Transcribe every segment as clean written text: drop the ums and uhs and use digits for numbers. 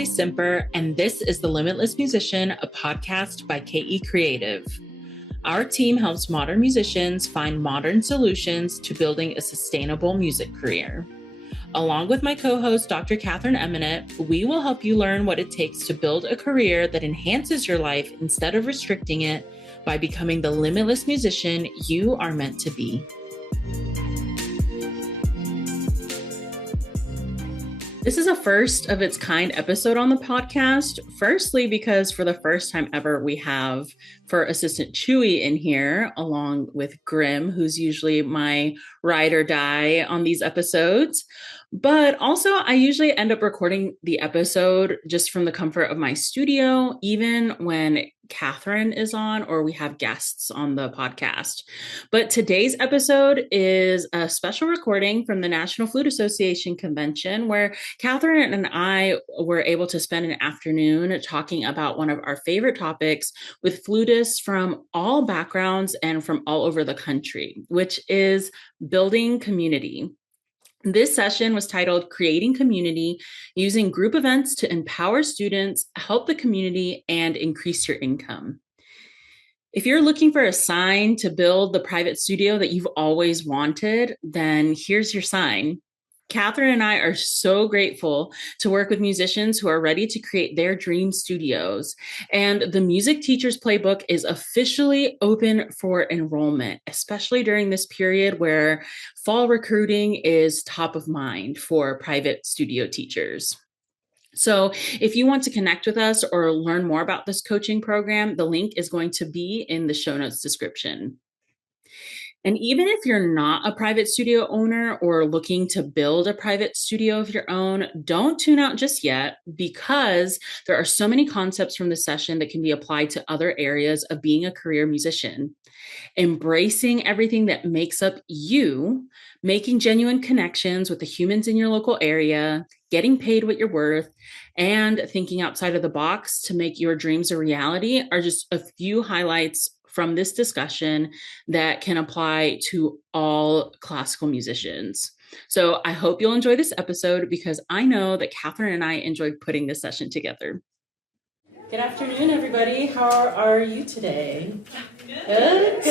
Nathalie Simper, and this is The Limitless Musician, a podcast by KE Creative. Our team helps modern musicians find modern solutions to building a sustainable music career. Along with my co-host, Dr. Katherine Emeneth, we will help you learn what it takes to build a career that enhances your life instead of restricting it by becoming the limitless musician you are meant to be. This is a first of its kind episode on the podcast. Firstly, because for the first time ever, we have for assistant Chewy in here, along with Grim, who's usually my ride or die on these episodes. But also, I usually end up recording the episode just from the comfort of my studio, even when Katherine is on or we have guests on the podcast. But today's episode is a special recording from the National Flute Association convention where Katherine and I were able to spend an afternoon talking about one of our favorite topics with flutists from all backgrounds and from all over the country, which is building community. This session was titled Creating Community, Using Group Events to Empower Students, Help the Community, and Increase Your Income. If you're looking for a sign to build the private studio that you've always wanted, then here's your sign. Katherine and I are so grateful to work with musicians who are ready to create their dream studios. And the Music Teacher's Playbook is officially open for enrollment, especially during this period where fall recruiting is top of mind for private studio teachers. So if you want to connect with us or learn more about this coaching program, the link is going to be in the show notes description. And even if you're not a private studio owner or looking to build a private studio of your own, don't tune out just yet, because there are so many concepts from this session that can be applied to other areas of being a career musician. Embracing everything that makes up you, making genuine connections with the humans in your local area, getting paid what you're worth, and thinking outside of the box to make your dreams a reality are just a few highlights from this discussion that can apply to all classical musicians. So I hope you'll enjoy this episode, because I know that Katherine and I enjoyed putting this session together. Good afternoon, everybody. How are you today? Good.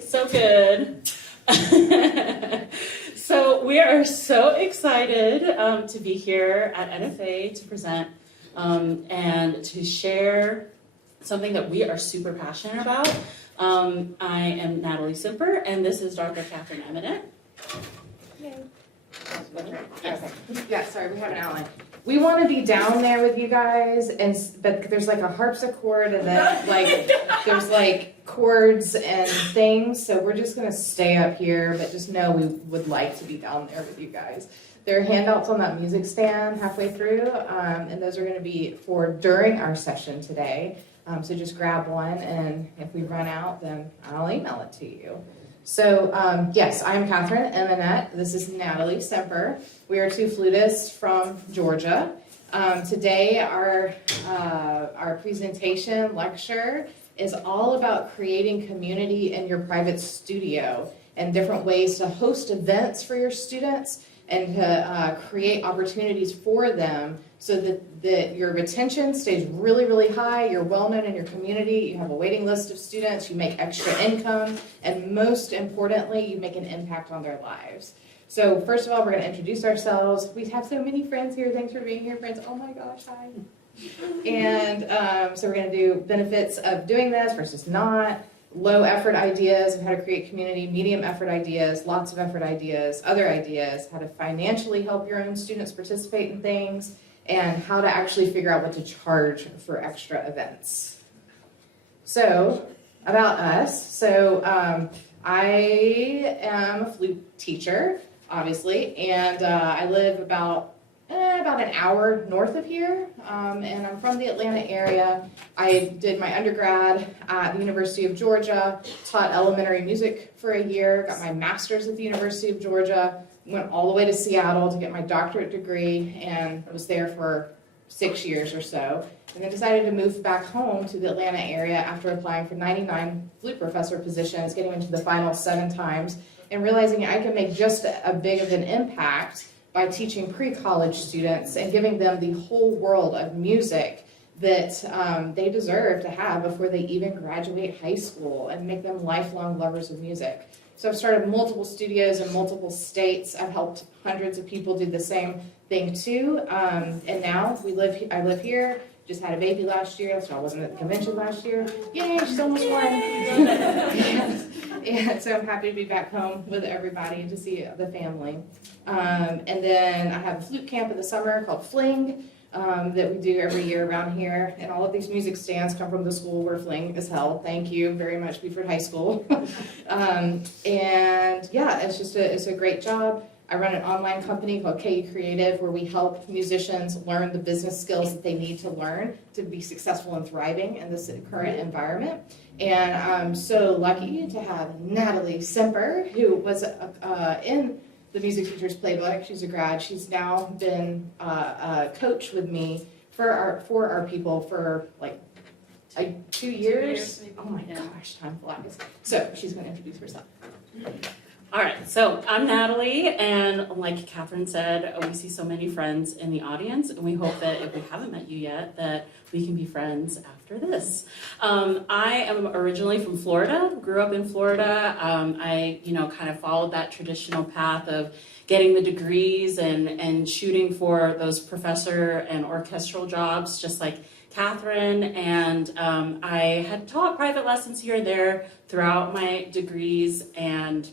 So good. So we are so excited to be here at NFA to present and to share something that we are super passionate about. I am Nathalie Simper, and this is Dr. Katherine Emeneth. Yay. Yes. Yeah, sorry, we have an outline. We want to be down there with you guys, but there's like a harpsichord, and then there's like chords and things, so we're just gonna stay up here, but just know we would like to be down there with you guys. There are handouts on that music stand halfway through, and those are gonna be for during our session today. So just grab one, and if we run out, then I'll email it to you. So yes, I'm Katherine Emeneth. This is Nathalie Simper. We are two flutists from Georgia. Today, our presentation lecture is all about creating community in your private studio and different ways to host events for your students and to create opportunities for them so that your retention stays really, really high, you're well known in your community, you have a waiting list of students, you make extra income, and most importantly, you make an impact on their lives. So first of all, we're going to introduce ourselves. We have so many friends here. Thanks for being here, friends. Oh my gosh, hi. And so we're going to do benefits of doing this versus not, low effort ideas of how to create community, medium effort ideas, lots of effort ideas, other ideas, how to financially help your own students participate in things, and how to actually figure out what to charge for extra events. So, about us. So, I am a flute teacher, obviously, and I live about an hour north of here, and I'm from the Atlanta area. I did my undergrad at the University of Georgia, taught elementary music for a year, got my master's at the University of Georgia, went all the way to Seattle to get my doctorate degree, and was there for 6 years or so, and then decided to move back home to the Atlanta area after applying for 99 flute professor positions, getting into the final 7 times, and realizing I could make just a big of an impact by teaching pre-college students and giving them the whole world of music that they deserve to have before they even graduate high school, and make them lifelong lovers of music. So I've started multiple studios in multiple states. I've helped hundreds of people do the same thing too. And now I live here. Just had a baby last year, so I wasn't at the convention last year. Yay, she's almost one. And so I'm happy to be back home with everybody and to see the family. And then I have a flute camp in the summer called Fling that we do every year around here. And all of these music stands come from the school where Fling is held. Thank you very much, Beaufort High School. And yeah, it's a great job. I run an online company called KU Creative where we help musicians learn the business skills that they need to learn to be successful and thriving in this current environment. And I'm so lucky to have Nathalie Simper, who was in the Music Teachers Playbook. She's a grad. She's now been a coach with me for our people for like 2 years. Oh my gosh, time flies. So she's going to introduce herself. All right, so I'm Nathalie, and like Katherine said, we see so many friends in the audience, and we hope that if we haven't met you yet, that we can be friends after this. I am originally from Florida, grew up in Florida. I, kind of followed that traditional path of getting the degrees and shooting for those professor and orchestral jobs, just like Katherine, and I had taught private lessons here and there throughout my degrees, and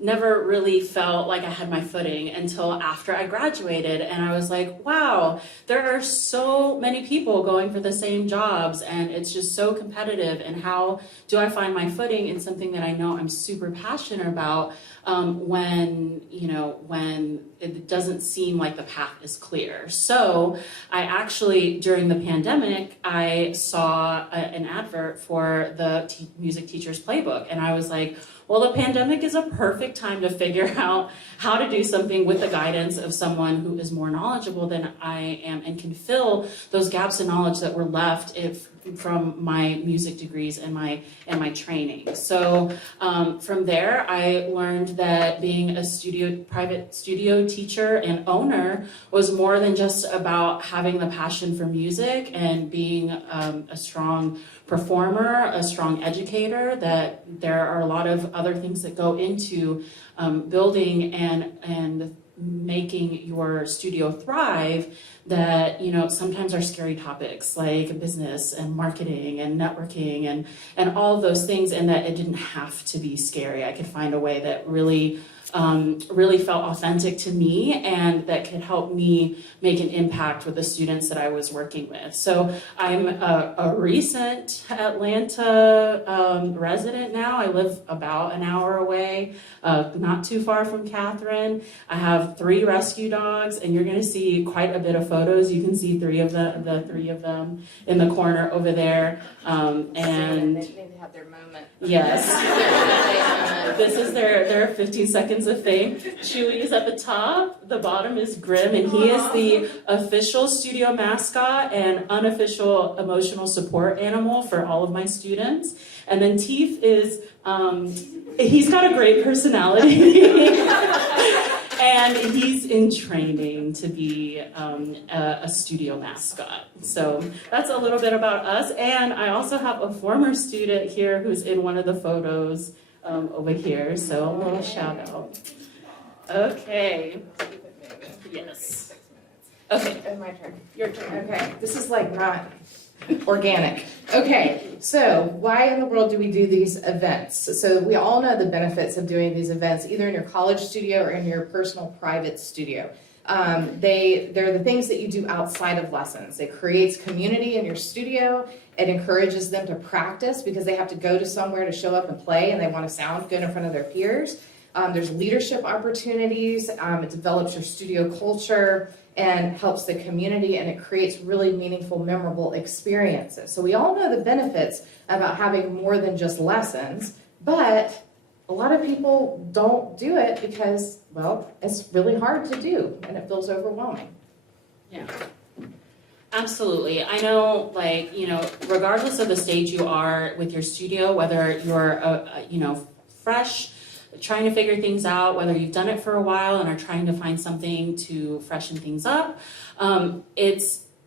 never really felt like I had my footing until after I graduated, and I was like, wow, there are so many people going for the same jobs, and it's just so competitive, and how do I find my footing in something that I know I'm super passionate about when it doesn't seem like the path is clear. So I actually, during the pandemic, I saw an advert for the Music Teachers Playbook, and I was like, well, the pandemic is a perfect time to figure out how to do something with the guidance of someone who is more knowledgeable than I am and can fill those gaps in knowledge that were left from my music degrees and my training. So from there, I learned that being a private studio teacher and owner was more than just about having the passion for music and being a strong performer, a strong educator, that there are a lot of other things that go into building and making your studio thrive that sometimes are scary topics like business and marketing and networking and all of those things, and that it didn't have to be scary. I could find a way that really felt authentic to me and that could help me make an impact with the students that I was working with. So I'm a recent Atlanta resident now. I live about an hour away, not too far from Katherine. I have 3 rescue dogs, and you're going to see quite a bit of photos. You can see 3 of the 3 of them in the corner over there. And they need to have their moment. Yes. This is their 15 seconds of fame. Chewy is at the top. The bottom is Grim, and he is the official studio mascot and unofficial emotional support animal for all of my students. And then Teeth is, he's got a great personality. And he's in training to be a studio mascot. So that's a little bit about us. And I also have a former student here who's in one of the photos over here. So a little shout out. Okay. Yes. Okay. My turn. Your turn. Okay. This is like not organic. Okay, so why in the world do we do these events? So we all know the benefits of doing these events, either in your college studio or in your personal private studio. They're the things that you do outside of lessons. It creates community in your studio. It encourages them to practice because they have to go to somewhere to show up and play, and they want to sound good in front of their peers. There's leadership opportunities. It develops your studio culture and helps the community, and it creates really meaningful, memorable experiences. So we all know the benefits about having more than just lessons, but a lot of people don't do it because, well, it's really hard to do and it feels overwhelming. Yeah. Absolutely. I know, regardless of the stage you are with your studio, whether you're, fresh trying to figure things out, whether you've done it for a while and are trying to find something to freshen things up,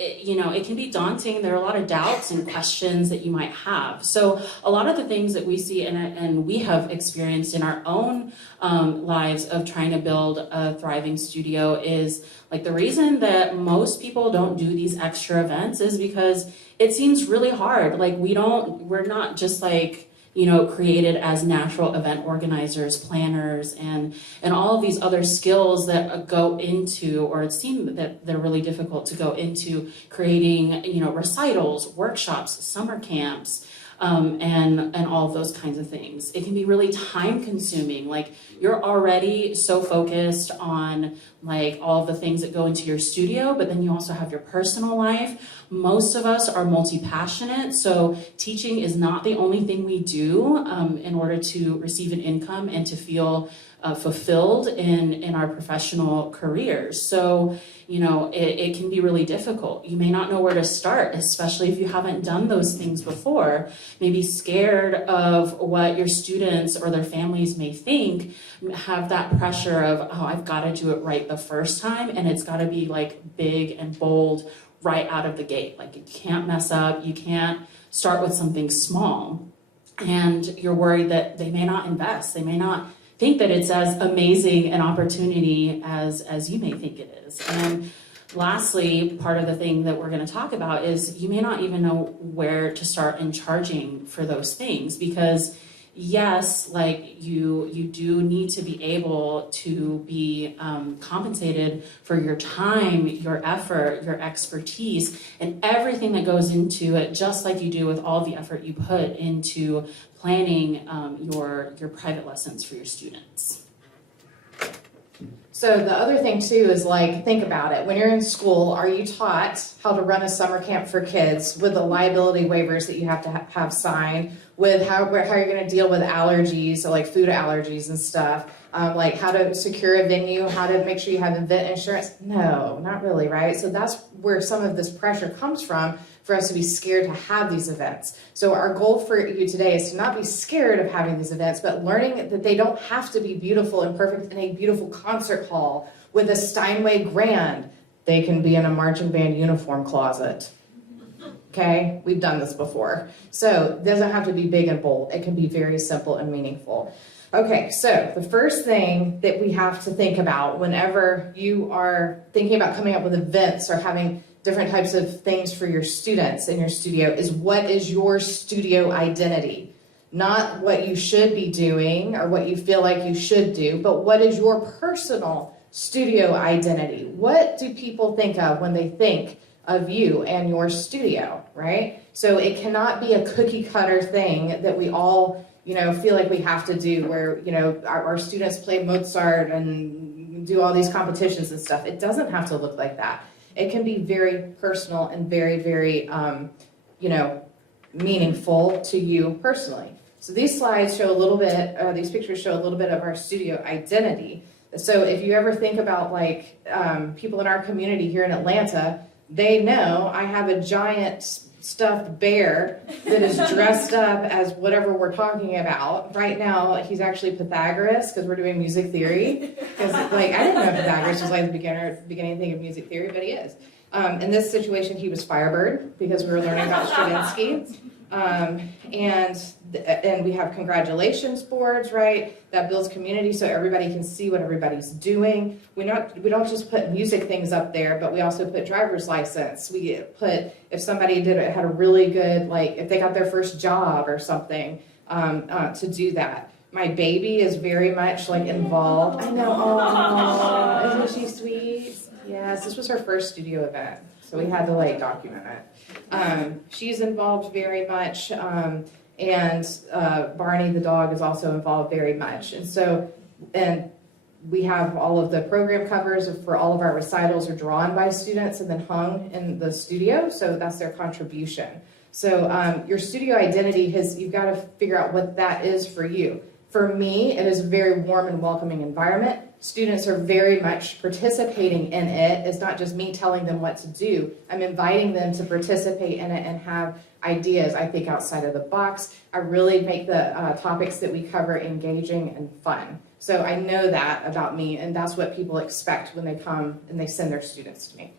it can be daunting. There are a lot of doubts and questions that you might have. So a lot of the things that we see and we have experienced in our own lives of trying to build a thriving studio is like the reason that most people don't do these extra events is because it seems really hard. Like we're not just like, created as natural event organizers, planners, and all of these other skills that go into, or it seems that they're really difficult to go into creating, recitals, workshops, summer camps, and all of those kinds of things. It can be really time consuming. Like you're already so focused on like all of the things that go into your studio, but then you also have your personal life. Most of us are multi-passionate, so teaching is not the only thing we do in order to receive an income and to feel fulfilled in our professional careers. So, it can be really difficult. You may not know where to start, especially if you haven't done those things before. Maybe scared of what your students or their families may think, have that pressure of, oh, I've got to do it right the first time, and it's got to be like big and bold right out of the gate. Like you can't mess up, you can't start with something small. And you're worried that they may not invest, they may not think that it's as amazing an opportunity as you may think it is. And lastly, part of the thing that we're going to talk about is you may not even know where to start in charging for those things, because yes, like you do need to be able to be compensated for your time, your effort, your expertise, and everything that goes into it, just like you do with all the effort you put into planning your private lessons for your students. So the other thing too is like, think about it. When you're in school, are you taught how to run a summer camp for kids with the liability waivers that you have to have signed, with how you're going to deal with allergies, so like food allergies and stuff, like how to secure a venue, how to make sure you have event insurance? No, not really, right? So that's where some of this pressure comes from, for us to be scared to have these events. So our goal for you today is to not be scared of having these events, but learning that they don't have to be beautiful and perfect in a beautiful concert hall with a Steinway grand. They can be in a marching band uniform closet. Okay, we've done this before. So it doesn't have to be big and bold. It can be very simple and meaningful. Okay, so the first thing that we have to think about whenever you are thinking about coming up with events or having different types of things for your students in your studio is, what is your studio identity? Not what you should be doing or what you feel like you should do, but what is your personal studio identity? What do people think of when they think of you and your studio, right? So it cannot be a cookie cutter thing that we all, feel like we have to do, where, our students play Mozart and do all these competitions and stuff. It doesn't have to look like that. It can be very personal and very, very, meaningful to you personally. So these slides show a little bit, these pictures show a little bit of our studio identity. So if you ever think about like people in our community here in Atlanta, they know I have a giant stuffed bear that is dressed up as whatever we're talking about. Right now, he's actually Pythagoras because we're doing music theory. Because like I didn't know Pythagoras was like the beginning thing of music theory, but he is. In this situation, he was Firebird because we were learning about Stravinsky. And we have congratulations boards, right? That builds community so everybody can see what everybody's doing. We don't just put music things up there, but we also put driver's license. We put, if somebody had a really good, like if they got their first job or something, to do that. My baby is very much like involved. I know, oh, isn't she sweet? Yes, this was her first studio event, so we had to like document it. She's involved very much, and Barney the dog is also involved very much. And we have all of the program covers for all of our recitals are drawn by students and then hung in the studio, so that's their contribution. So your studio identity you've got to figure out what that is for you. For me, it is a very warm and welcoming environment. Students are very much participating in it. It's not just me telling them what to do. I'm inviting them to participate in it and have ideas. I think outside of the box. I really make the topics that we cover engaging and fun. So I know that about me, and that's what people expect when they come and they send their students to me.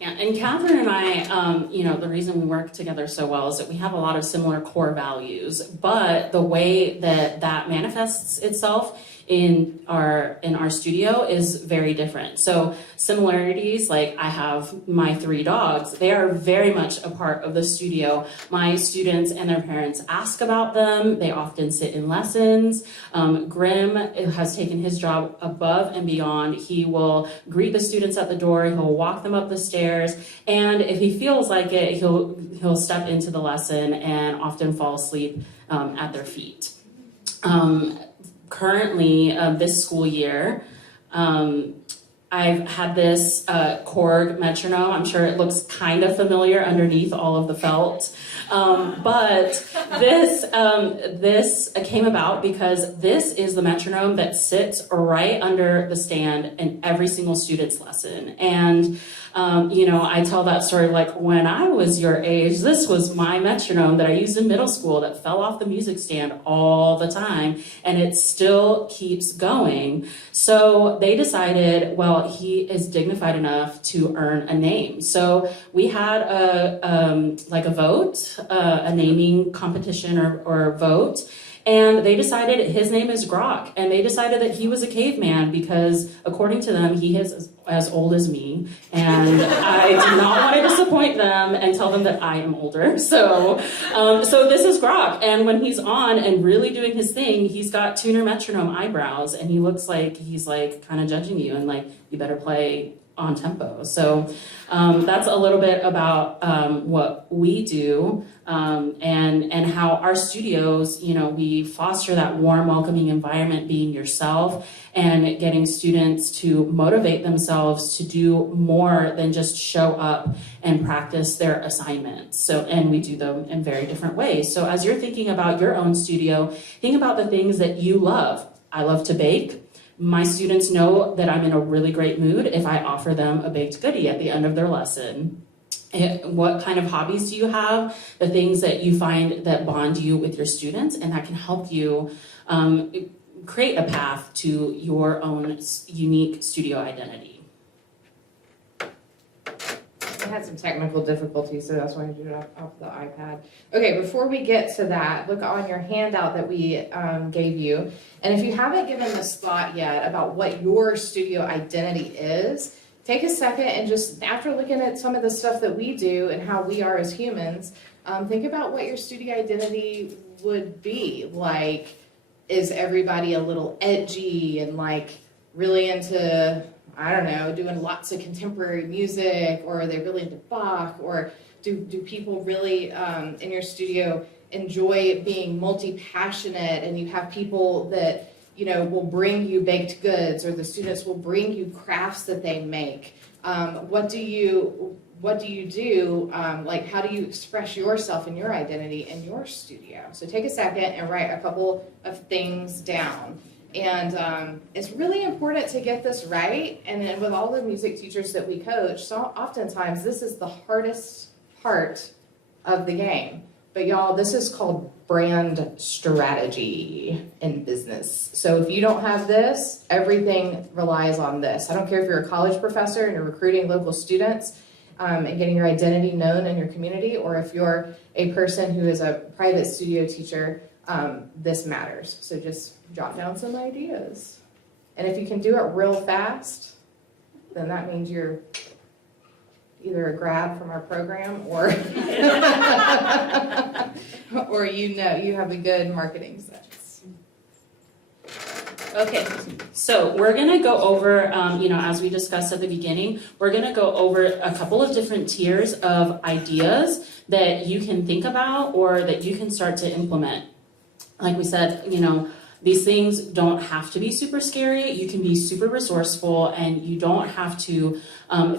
Yeah, and Katherine and I, the reason we work together so well is that we have a lot of similar core values, but the way that manifests itself in our studio is very different. So similarities, like I have my 3 dogs, they are very much a part of the studio. My students and their parents ask about them. They often sit in lessons. Grim has taken his job above and beyond. He will greet the students at the door. He'll walk them up the stairs. And if he feels like it, he'll step into the lesson and often fall asleep at their feet. Currently, this school year, I've had this Korg metronome. I'm sure it looks kind of familiar underneath all of the felt. But this came about because this is the metronome that sits right under the stand in every single student's lesson. And I tell that story like when I was your age, this was my metronome that I used in middle school that fell off the music stand all the time, and it still keeps going. So they decided, well, he is dignified enough to earn a name. So we had a vote, a naming competition or vote. And they decided his name is Grok, and they decided that he was a caveman because, according to them, he is as old as me, and I do not want to disappoint them and tell them that I am older. So this is Grok, and when he's on and really doing his thing, he's got tuner metronome eyebrows, and he looks like he's like kind of judging you and like, you better play on tempo. So that's a little bit about what we do and how our studios, we foster that warm, welcoming environment, being yourself and getting students to motivate themselves to do more than just show up and practice their assignments. And we do them in very different ways. So as you're thinking about your own studio, think about the things that you love. I love to bake. My students know that I'm in a really great mood if I offer them a baked goodie at the end of their lesson. What kind of hobbies do you have? The things that you find that bond you with your students and that can help you create a path to your own unique studio identity. I had some technical difficulties, so that's why I did it off the iPad. Okay, before we get to that, look on your handout that we gave you. And if you haven't given this thought yet about what your studio identity is, take a second and just, after looking at some of the stuff that we do and how we are as humans, think about what your studio identity would be. Like, is everybody a little edgy and like really into, I don't know, doing lots of contemporary music, or are they really into Bach, or do people really in your studio enjoy being multi-passionate, and you have people that will bring you baked goods, or the students will bring you crafts that they make. What do you do? Like, how do you express yourself and your identity in your studio? So take a second and write a couple of things down. And it's really important to get this right. And then with all the music teachers that we coach, so oftentimes this is the hardest part of the game. But y'all, this is called brand strategy in business. So if you don't have this, everything relies on this. I don't care if you're a college professor and you're recruiting local students and getting your identity known in your community, or if you're a person who is a private studio teacher, this matters. So just jot down some ideas. And if you can do it real fast, then that means you're either a grad from our program or or you have a good marketing sense. Okay, so we're going to go over, as we discussed at the beginning, we're going to go over a couple of different tiers of ideas that you can think about or that you can start to implement. Like we said, These things don't have to be super scary. You can be super resourceful, and you don't have to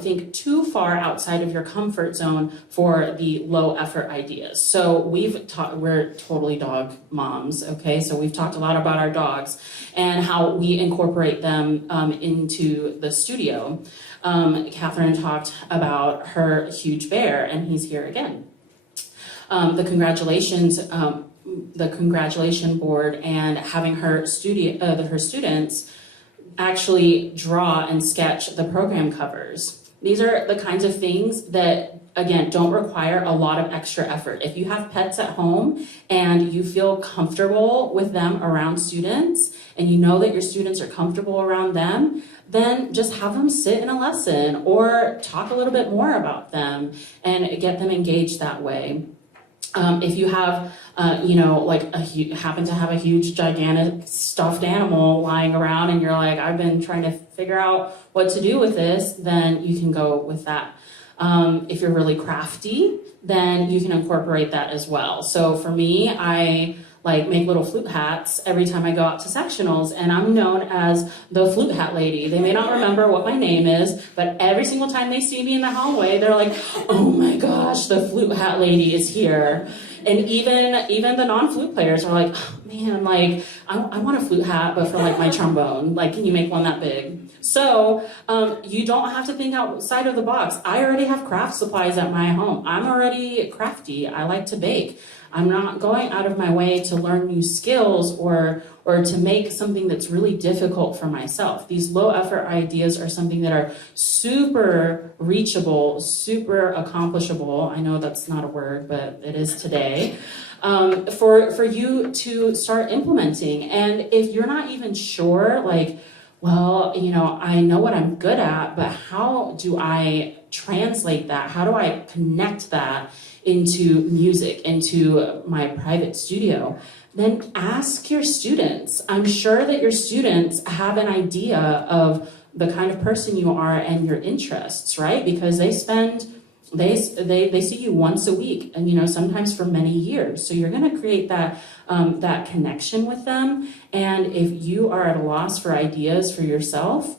think too far outside of your comfort zone for the low effort ideas. So we're totally dog moms, okay? So we've talked a lot about our dogs and how we incorporate them into the studio. Katherine talked about her huge bear, and he's here again. The congratulation board, and having her students actually draw and sketch the program covers. These are the kinds of things that, again, don't require a lot of extra effort. If you have pets at home and you feel comfortable with them around students, and you know that your students are comfortable around them, then just have them sit in a lesson or talk a little bit more about them and get them engaged that way. If you have, happen to have a huge, gigantic stuffed animal lying around and you're like, I've been trying to figure out what to do with this, then you can go with that. If you're really crafty, then you can incorporate that as well. So for me, I make little flute hats every time I go out to sectionals, and I'm known as the flute hat lady. They may not remember what my name is, but every single time they see me in the hallway, they're like, oh my gosh, the flute hat lady is here. And even the non-flute players are like, oh man, I want a flute hat, but for my trombone. Can you make one that big? So you don't have to think outside of the box. I already have craft supplies at my home. I'm already crafty. I like to bake. I'm not going out of my way to learn new skills or to make something that's really difficult for myself. These low effort ideas are something that are super reachable, super accomplishable. I know that's not a word, but it is today. For you to start implementing. And if you're not even sure, I know what I'm good at, but how do I translate that? How do I connect that into music, into my private studio? Then ask your students. I'm sure that your students have an idea of the kind of person you are and your interests, right? Because they see you once a week, and sometimes for many years. So you're going to create that connection with them. And if you are at a loss for ideas for yourself,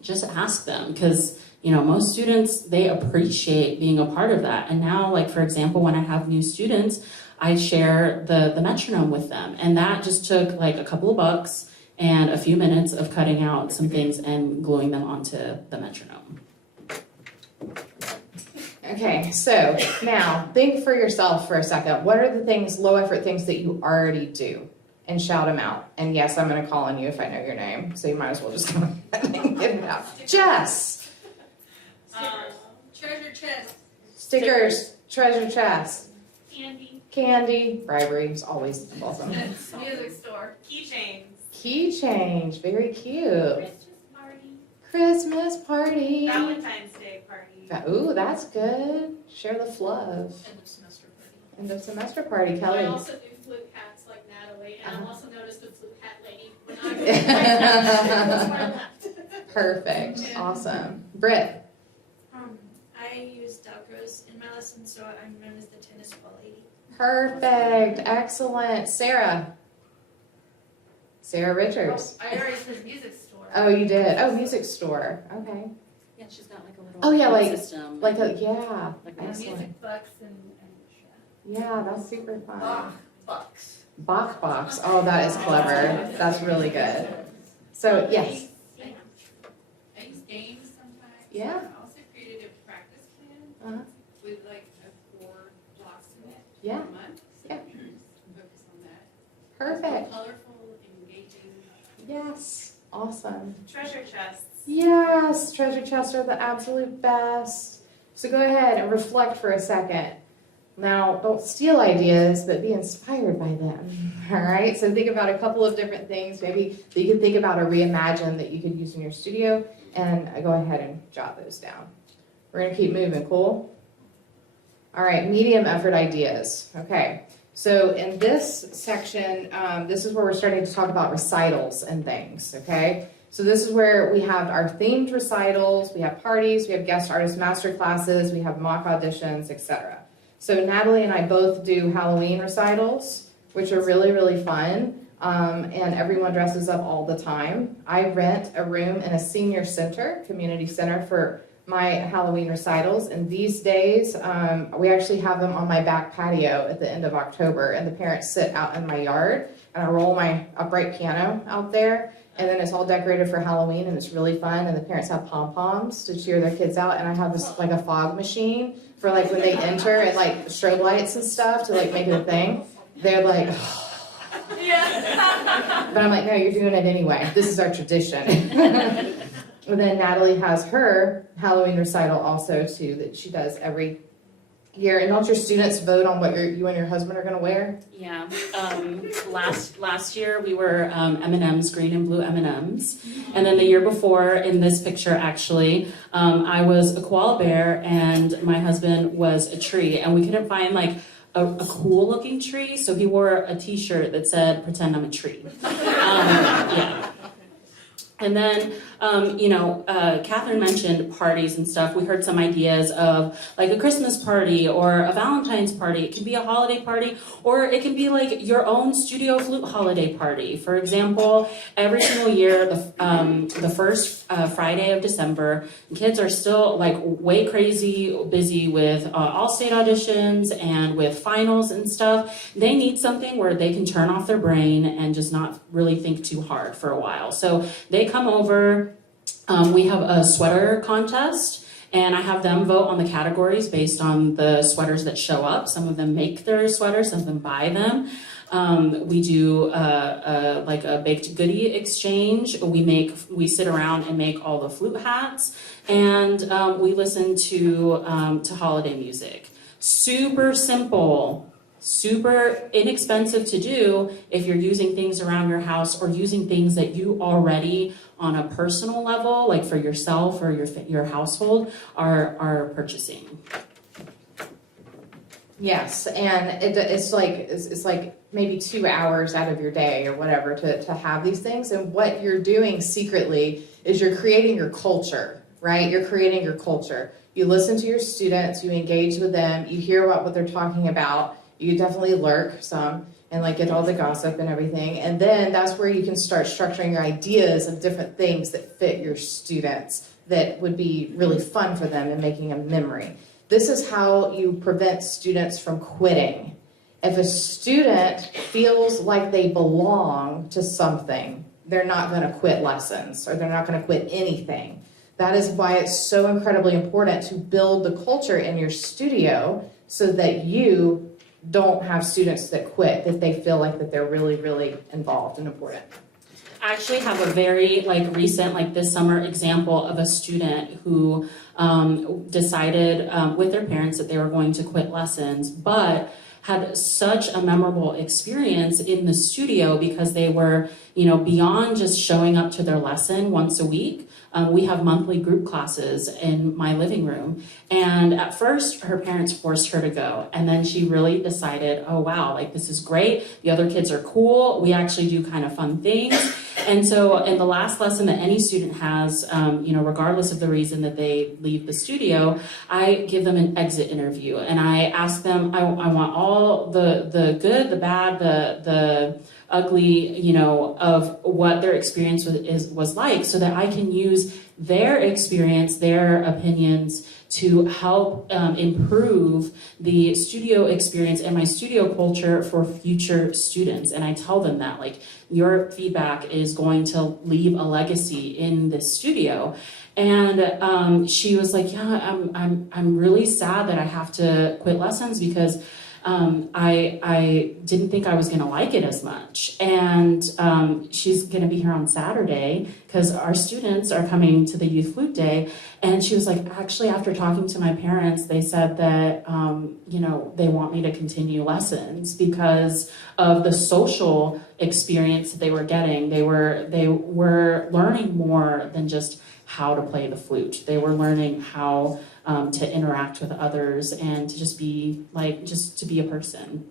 just ask them, because most students, they appreciate being a part of that. And now, for example, when I have new students, I share the metronome with them, and that just took a couple of bucks and a few minutes of cutting out some things and gluing them onto the metronome. Okay, so now think for yourself for a second. What are the low effort things that you already do? And shout them out. And yes, I'm going to call on you if I know your name, so you might as well just go ahead and get it out. Jess! Treasure chest. Stickers, treasure chest. Candy. Bribery is always awesome. Music store. Keychains. Keychains, very cute. Christmas party. Christmas party. Valentine's Day party. Ooh, that's good. Share the love. End of semester party. End of semester party, Kelly. I also do flute hats like Nathalie, and I'm also known as the flute hat lady when I left. Perfect. Yeah. Awesome. Britt. I use Velcros in my lessons, so I'm known as the tennis ball lady. Perfect. Excellent. Sarah. Sarah Richards. I already said music store. Oh, you did. Oh, music store. Okay. Yeah, she's got a little Oh, yeah, system. Yeah. Music Excellent. bucks and Yeah, that's super fun. box. Bach box. Oh, that is clever. That's really good. So, yes. I use games sometimes. Yeah. I also created a practice plan Uh-huh. with 4 blocks in it Yeah. per month. So Yeah. focus on that. Perfect. Colorful, engaging. Yes. Awesome. Treasure chests. Yes, treasure chests are the absolute best. So go ahead and reflect for a second. Now, don't steal ideas, but be inspired by them. All right, so think about a couple of different things. Maybe you can think about a reimagine that you could use in your studio, and go ahead and jot those down. We're going to keep moving, cool? All right, medium effort ideas. Okay, so in this section, this is where we're starting to talk about recitals and things, okay? So this is where we have our themed recitals, we have parties, we have guest artist masterclasses, we have mock auditions, etc. So Nathalie and I both do Halloween recitals, which are really, really fun. and everyone dresses up all the time. I rent a room in a senior center, community center, for my Halloween recitals, and these days we actually have them on my back patio at the end of October, and the parents sit out in my yard, and I roll my upright piano out there, and then it's all decorated for Halloween, and it's really fun, and the parents have pom-poms to cheer their kids out, and I have this like a fog machine for like when they enter, and like strobe lights and stuff to like make it a thing. They're like, yeah. But I'm like, no, you're doing it anyway. This is our tradition. And then Nathalie has her Halloween recital also too, that she does every year. And don't your students vote on what you and your husband are going to wear? Yeah. Last year we were M&Ms, green and blue M&Ms. And then the year before, in this picture actually, I was a koala bear and my husband was a tree. And we couldn't find like a cool looking tree, so he wore a t-shirt that said, "Pretend I'm a tree." Yeah. And then, Katherine mentioned parties and stuff. We heard some ideas of like a Christmas party or a Valentine's party. It can be a holiday party, or it can be like your own studio flute holiday party. For example, every single year, the first Friday of December, kids are still like way crazy busy with all state auditions and with finals and stuff. They need something where they can turn off their brain and just not really think too hard for a while. So they come over. We have a sweater contest, and I have them vote on the categories based on the sweaters that show up. Some of them make their sweaters, some of them buy them. We do like a baked goodie exchange. We sit around and make all the flute hats, and we listen to holiday music. Super simple. Super inexpensive to do if you're using things around your house or using things that you already on a personal level, like for yourself or your household, are purchasing. Yes, and it's like maybe 2 hours out of your day or whatever to have these things. And what you're doing secretly is you're creating your culture, right? You're creating your culture. You listen to your students, you engage with them, you hear about what they're talking about. You definitely lurk some and like get all the gossip and everything. And then that's where you can start structuring your ideas of different things that fit your students that would be really fun for them and making a memory. This is how you prevent students from quitting. If a student feels like they belong to something, they're not going to quit lessons or they're not going to quit anything. That is why it's so incredibly important to build the culture in your studio so that you don't have students that quit, that they feel like that they're really, really involved and important. I actually have a very recent, this summer example of a student who decided with their parents that they were going to quit lessons, but had such a memorable experience in the studio because they were, beyond just showing up to their lesson once a week. We have monthly group classes in my living room. And at first, her parents forced her to go. And then she really decided, oh, wow, this is great. The other kids are cool. We actually do kind of fun things. And so in the last lesson that any student has, regardless of the reason that they leave the studio, I give them an exit interview. And I ask them, I want all the good, the bad, the ugly, of what their experience was like, so that I can use their experience, their opinions to help improve the studio experience and my studio culture for future students. And I tell them that, your feedback is going to leave a legacy in this studio. And she was like, yeah, I'm really sad that I have to quit lessons because I didn't think I was going to like it as much. And she's going to be here on Saturday because our students are coming to the Youth Flute Day. And she was like, actually, after talking to my parents, they said that, they want me to continue lessons because of the social experience that they were getting. They were learning more than just how to play the flute. They were learning how to interact with others and to just be to be a person.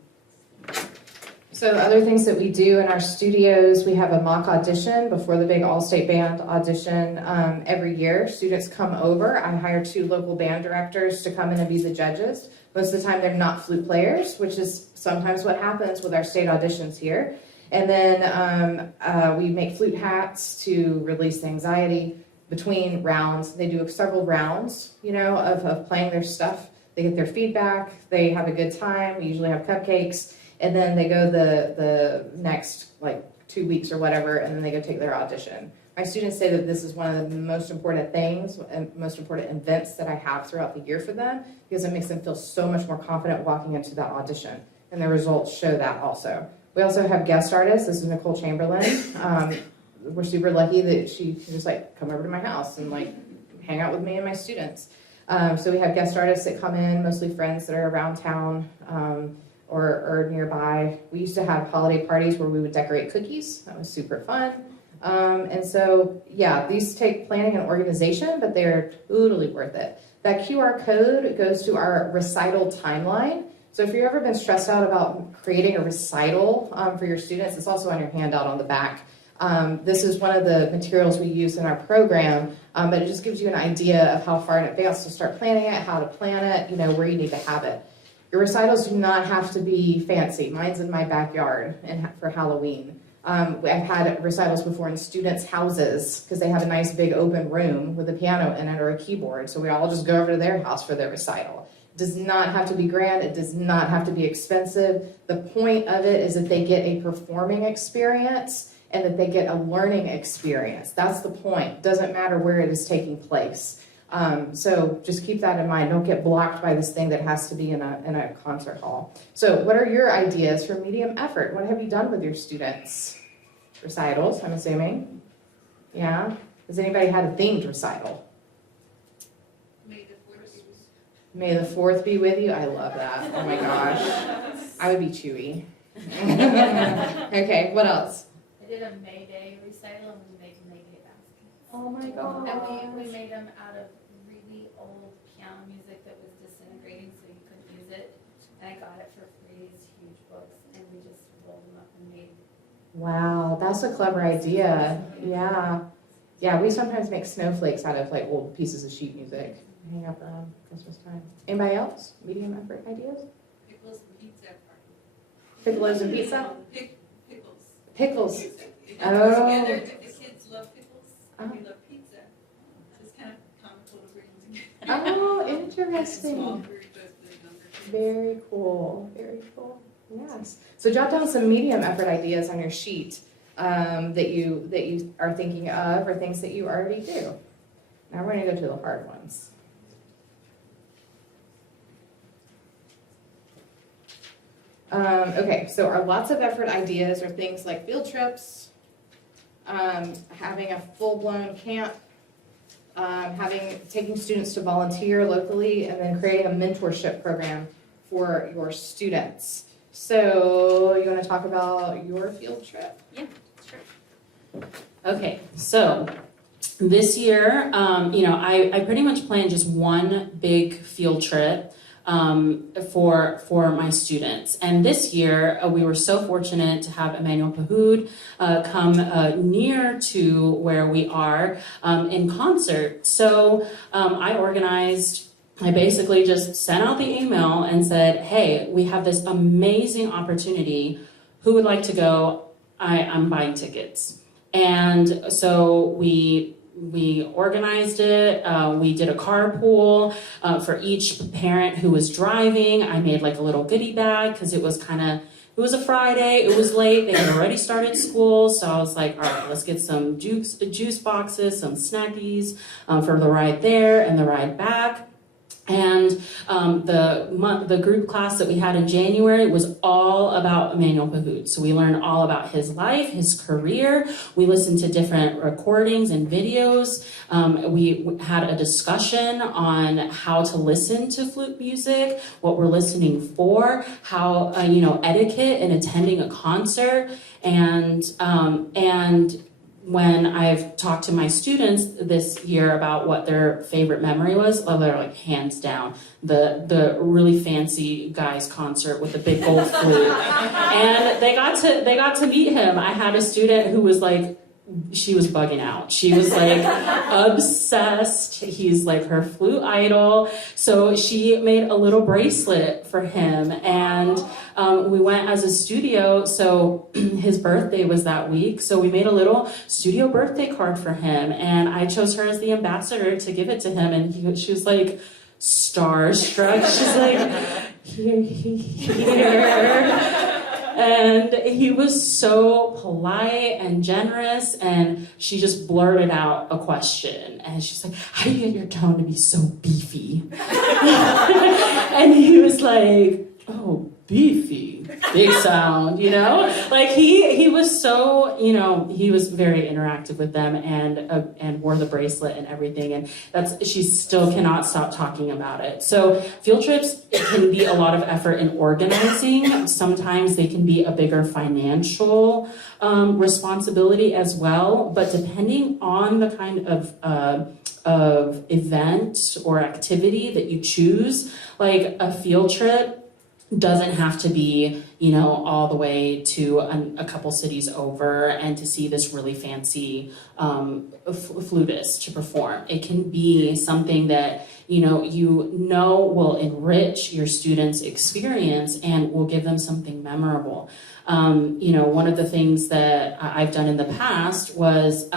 So other things that we do in our studios, we have a mock audition before the big all-state band audition every year. Students come over. I hire 2 local band directors to come in and be the judges. Most of the time they're not flute players, which is sometimes what happens with our state auditions here. And then we make flute hats to release the anxiety between rounds. They do several rounds, of playing their stuff. They get their feedback. They have a good time. We usually have cupcakes. And then they go the next, 2 weeks or whatever, and then they go take their audition. My students say that this is one of the most important things and most important events that I have throughout the year for them, because it makes them feel so much more confident walking into that audition. And the results show that also. We also have guest artists. This is Nicole Chamberlain. We're super lucky that she can just come over to my house and hang out with me and my students. So we have guest artists that come in, mostly friends that are around town or nearby. We used to have holiday parties where we would decorate cookies. That was super fun. And so, yeah, these take planning and organization, but they're totally worth it. That QR code goes to our recital timeline. So if you've ever been stressed out about creating a recital for your students, it's also on your handout on the back. This is one of the materials we use in our program, but it just gives you an idea of how far in advance to start planning it, how to plan it, where you need to have it. Your recitals do not have to be fancy. Mine's in my backyard and for Halloween. I've had recitals before in students' houses because they have a nice big open room with a piano in it or a keyboard. So we all just go over to their house for their recital. It does not have to be grand. It does not have to be expensive. The point of it is that they get a performing experience and that they get a learning experience. That's the point. It doesn't matter where it is taking place. So just keep that in mind. Don't get blocked by this thing that has to be in a concert hall. So what are your ideas for medium effort? What have you done with your students? Recitals, I'm assuming. Yeah? Has anybody had a themed recital? May the 4th be with you. I love that. Oh my gosh. I would be Chewy. Okay, what else? I did a May Day recital and we made May Day baskets. Oh my gosh. And we made them out of really old piano music that was disintegrating so you couldn't use it. And I got it for free, these huge books, and we just rolled them up and made. Wow, that's a clever idea. Yeah. Yeah, we sometimes make snowflakes out of old pieces of sheet music. Hang up around Christmas time. Anybody else? Medium effort ideas? Pickles and pizza party. Pickles and pizza? Pickles. Pickles. If you Oh. put together, if the kids love pickles and you love pizza, it's kind of comical to bring them together. Oh, It's a small interesting. group, but they're younger kids. Very cool. Very cool. Yes. So jot down some medium effort ideas on your sheet that you are thinking of or things that you already do. Now we're going to go to the hard ones. Okay, so our lots of effort ideas are things like field trips, having a full-blown camp, taking students to volunteer locally, and then creating a mentorship program for your students. So you want to talk about your field trip? Yeah, sure. Okay, so this year, I pretty much planned just one big field trip for my students. And this year, we were so fortunate to have Emmanuel Pahoud come near to where we are in concert. So I basically just sent out the email and said, hey, we have this amazing opportunity. Who would like to go? I'm buying tickets. And so we organized it. We did a carpool for each parent who was driving. I made a little goodie bag because it was a Friday. It was late. They had already started school. So I was like, all right, let's get some juice boxes, some snackies for the ride there and the ride back. And the group class that we had in January was all about Emmanuel Pahoud. So we learned all about his life, his career. We listened to different recordings and videos. We had a discussion on how to listen to flute music, what we're listening for, how etiquette in attending a concert, and when I've talked to my students this year about what their favorite memory was, they're hands down, the really fancy guy's concert with the big gold flute. And they got to meet him. I had a student who was she was bugging out. She was like obsessed. He's like her flute idol. So she made a little bracelet for him, and we went as a studio. So his birthday was that week. So we made a little studio birthday card for him, and I chose her as the ambassador to give it to him. And she was like starstruck. She's like, here. And he was so polite and generous, and she just blurted out a question. And she's like, how do you get your tone to be so beefy? And he was like, oh, beefy, big sound, you know? Like he was so, you know, he was very interactive with them, and wore the bracelet and everything. And she still cannot stop talking about it. So field trips, it can be a lot of effort in organizing. Sometimes they can be a bigger financial responsibility as well. But depending on the kind of event or activity that you choose, like a field trip doesn't have to be, you know, all the way to a couple cities over and to see this really fancy flutist to perform. It can be something that, you know will enrich your students' experience and will give them something memorable. You know, one of the things that I've done in the past was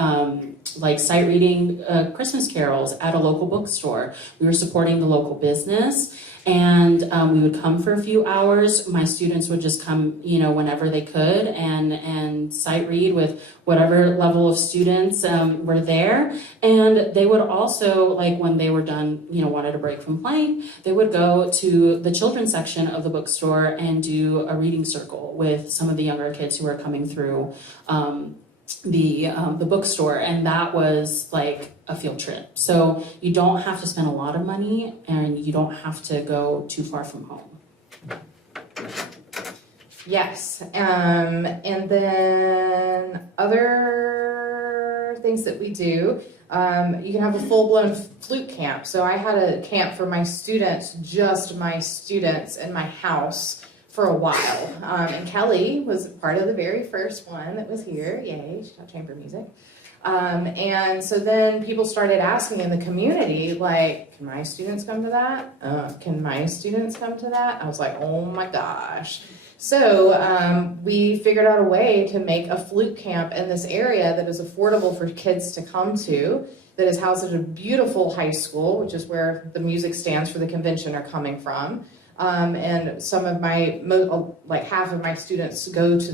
like sight reading Christmas carols at a local bookstore. We were supporting the local business, and we would come for a few hours. My students would just come, you know, whenever they could, and sight read with whatever level of students were there. And they would also, like when they were done, you know, wanted a break from playing, they would go to the children's section of the bookstore and do a reading circle with some of the younger kids who were coming through the bookstore, and that was like a field trip. So you don't have to spend a lot of money, and you don't have to go too far from home. Yes, and then other things that we do, you can have a full-blown flute camp. So I had a camp for my students, just my students in my house for a while. And Kelly was part of the very first one that was here. Yay, she taught chamber music. And so then people started asking in the community, like, can my students come to that? Can my students come to that? I was like, oh my gosh. So we figured out a way to make a flute camp in this area that is affordable for kids to come to, that is housed at a beautiful high school, which is where the music stands for the convention are coming from. And some of my, like half of my students go to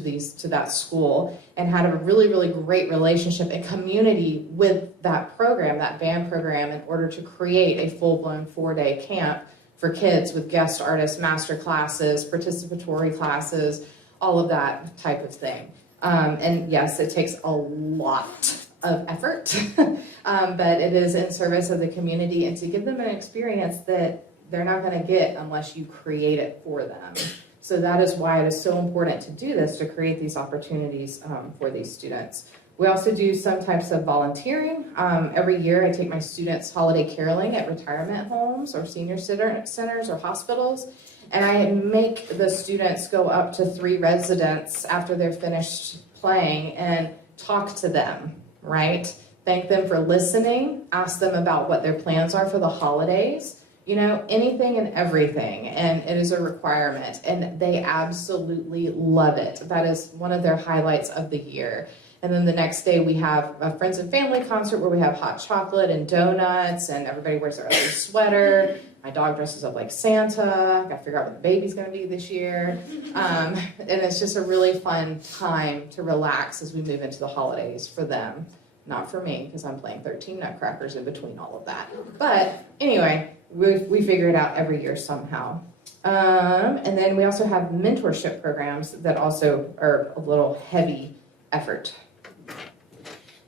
that school, and had a really, really great relationship and community with that program, that band program, in order to create a full-blown 4-day camp for kids with guest artists, master classes, participatory classes, all of that type of thing. And yes, it takes a lot of effort, but it is in service of the community and to give them an experience that they're not going to get unless you create it for them. So that is why it is so important to do this, to create these opportunities for these students. We also do some types of volunteering. Every year I take my students holiday caroling at retirement homes or senior centers or hospitals, and I make the students go up to 3 residents after they're finished playing and talk to them, right? Thank them for listening, ask them about what their plans are for the holidays, you know, anything and everything, and it is a requirement, and they absolutely love it. That is one of their highlights of the year. And then the next day we have a friends and family concert where we have hot chocolate and donuts, and everybody wears their other sweater. My dog dresses up like Santa. I got to figure out what the baby's going to be this year. And it's just a really fun time to relax as we move into the holidays for them. Not for me, because I'm playing 13 Nutcrackers in between all of that. But anyway, we figure it out every year somehow. And then we also have mentorship programs that also are a little heavy effort.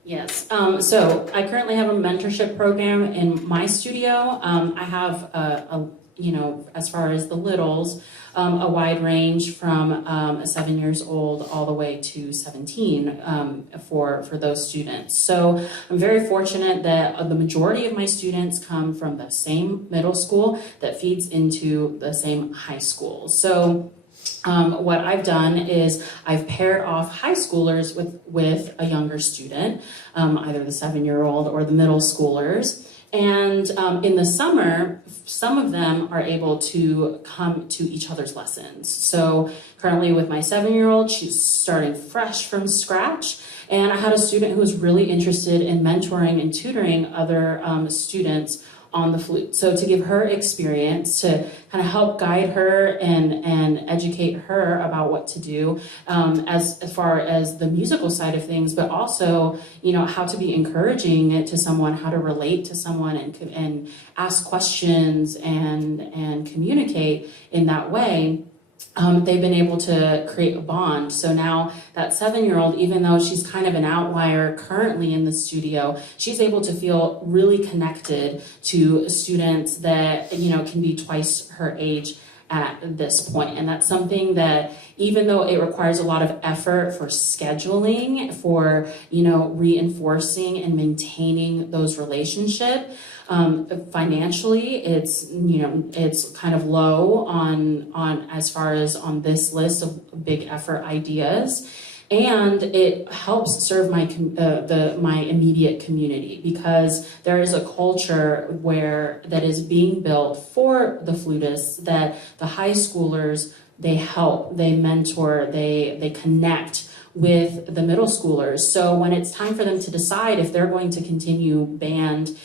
Yes, so I currently have a mentorship program in my studio. I have, as far as the littles, a wide range from 7 years old all the way to 17 for those students. So I'm very fortunate that the majority of my students come from the same middle school that feeds into the same high school. So what I've done is I've paired off high schoolers with a younger student, either the 7-year-old or the middle schoolers. And in the summer, some of them are able to come to each other's lessons. So currently with my 7-year-old, she's starting fresh from scratch. And I had a student who was really interested in mentoring and tutoring other students on the flute. So to give her experience, to kind of help guide her and educate her about what to do as far as the musical side of things, but also, how to be encouraging to someone, how to relate to someone and ask questions and communicate in that way. They've been able to create a bond. So now that 7-year-old, even though she's kind of an outlier currently in the studio, she's able to feel really connected to students that, can be twice her age at this point. And that's something that, even though it requires a lot of effort for scheduling, for, reinforcing and maintaining those relationships, financially, it's kind of low on as far as on this list of big effort ideas. And it helps serve my immediate community, because there is a culture that is being built for the flutists, that the high schoolers, they help, they mentor, they connect with the middle schoolers. So when it's time for them to decide if they're going to continue band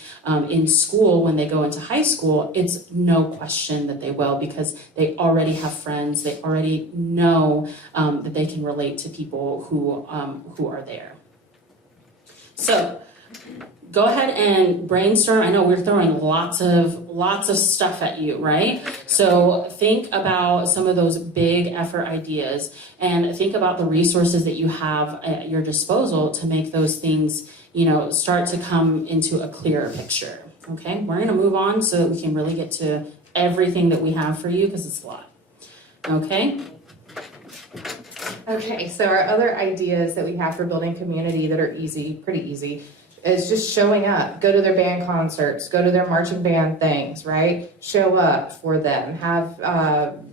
in school when they go into high school, it's no question that they will, because they already have friends, they already know that they can relate to people who are there. So go ahead and brainstorm. I know we're throwing lots of stuff at you, right? So think about some of those big effort ideas, and think about the resources that you have at your disposal to make those things, start to come into a clearer picture. Okay, we're gonna move on so that we can really get to everything that we have for you, because it's a lot. Okay. Okay, so our other ideas that we have for building community that are pretty easy, is just showing up. Go to their band concerts, go to their marching band things, right? Show up for them,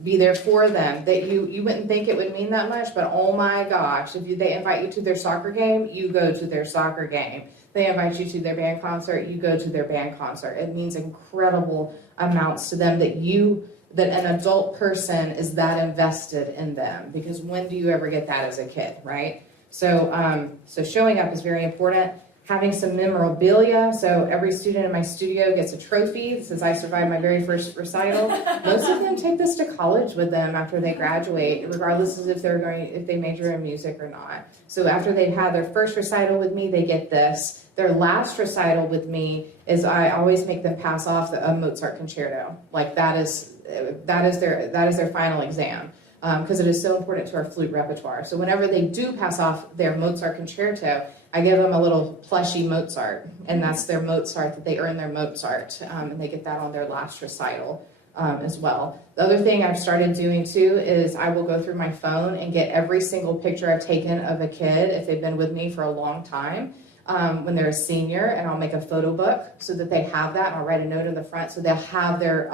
be there for them. That you wouldn't think it would mean that much, but oh my gosh, if they invite you to their soccer game, you go to their soccer game. They invite you to their band concert, you go to their band concert. It means incredible amounts to them that an adult person is that invested in them, because when do you ever get that as a kid, right? So showing up is very important. Having some memorabilia, so every student in my studio gets a trophy since I survived my very first recital. Most of them take this to college with them after they graduate, regardless of if they major in music or not. So after they've had their first recital with me, they get this. Their last recital with me is I always make them pass off a Mozart concerto. Like that is their final exam. Because it is so important to our flute repertoire. So whenever they do pass off their Mozart concerto, I give them a little plushy Mozart, and that's their Mozart, that they earn their Mozart, and they get that on their last recital as well. The other thing I've started doing too is I will go through my phone and get every single picture I've taken of a kid, if they've been with me for a long time, when they're a senior, and I'll make a photo book so that they have that, and I'll write a note in the front so they'll have their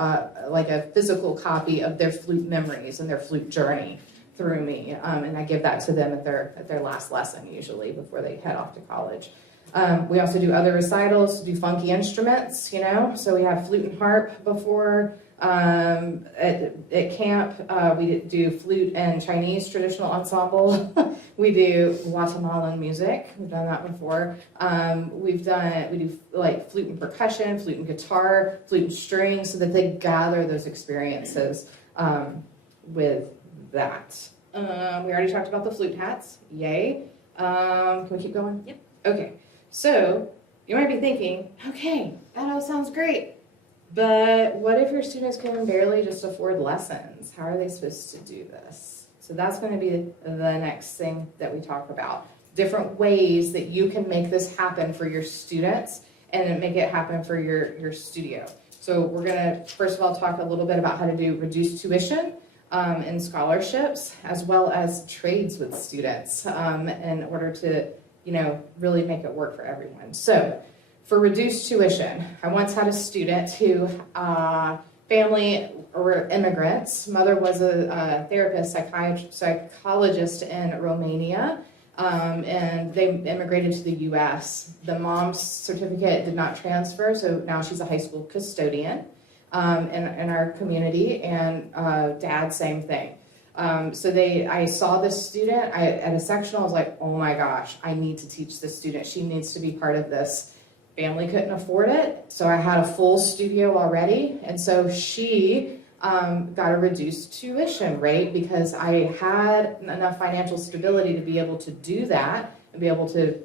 like a physical copy of their flute memories and their flute journey through me, and I give that to them at their last lesson, usually before they head off to college. We also do other recitals, do funky instruments, so we have flute and harp before. At camp, we do flute and Chinese traditional ensemble. We do Guatemalan music. We've done that before. We do like flute and percussion, flute and guitar, flute and strings, so that they gather those experiences with that. We already talked about the flute hats. Yay. Can we keep going? Yep. Okay. So you might be thinking, okay, that all sounds great. But what if your students can barely just afford lessons? How are they supposed to do this? So that's going to be the next thing that we talk about. Different ways that you can make this happen for your students and make it happen for your studio. So we're going to, first of all, talk a little bit about how to do reduced tuition and scholarships, as well as trades with students in order to, really make it work for everyone. So for reduced tuition, I once had a student who family were immigrants. Mother was a therapist, psychologist in Romania, and they immigrated to the U.S. The mom's certificate did not transfer, so now she's a high school custodian in our community, and dad, same thing. I saw this student at a sectional. I was like, oh my gosh, I need to teach this student. She needs to be part of this. Family couldn't afford it, so I had a full studio already, and so she got a reduced tuition rate because I had enough financial stability to be able to do that and be able to,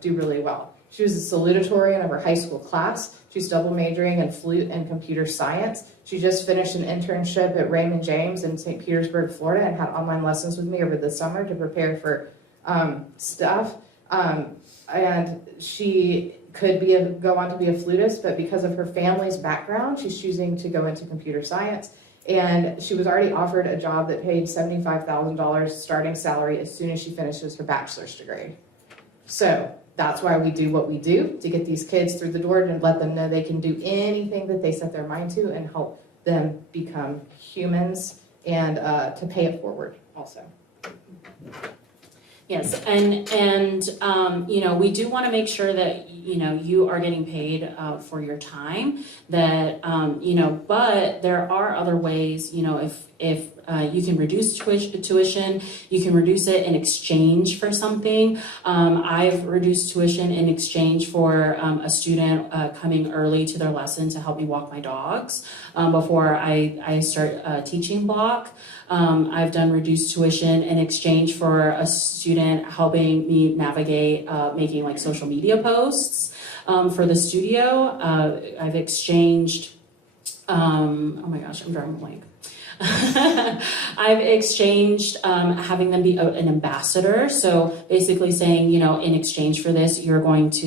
do really well. She was a salutatorian of her high school class. She's double majoring in flute and computer science. She just finished an internship at Raymond James in St. Petersburg, Florida, and had online lessons with me over the summer to prepare for stuff. And she could go on to be a flutist, but because of her family's background, she's choosing to go into computer science. And she was already offered a job that paid $75,000 starting salary as soon as she finishes her bachelor's degree. So that's why we do what we do, to get these kids through the door and let them know they can do anything that they set their mind to and help them become humans and to pay it forward also. Yes, and we do want to make sure that you are getting paid for your time. That but there are other ways. If you can reduce tuition, you can reduce it in exchange for something. I've reduced tuition in exchange for a student coming early to their lesson to help me walk my dogs before I start teaching block. I've done reduced tuition in exchange for a student helping me navigate making like social media posts for the studio. I've exchanged, oh my gosh, I'm drawing a blank. I've exchanged having them be an ambassador. So basically saying, in exchange for this, you're going to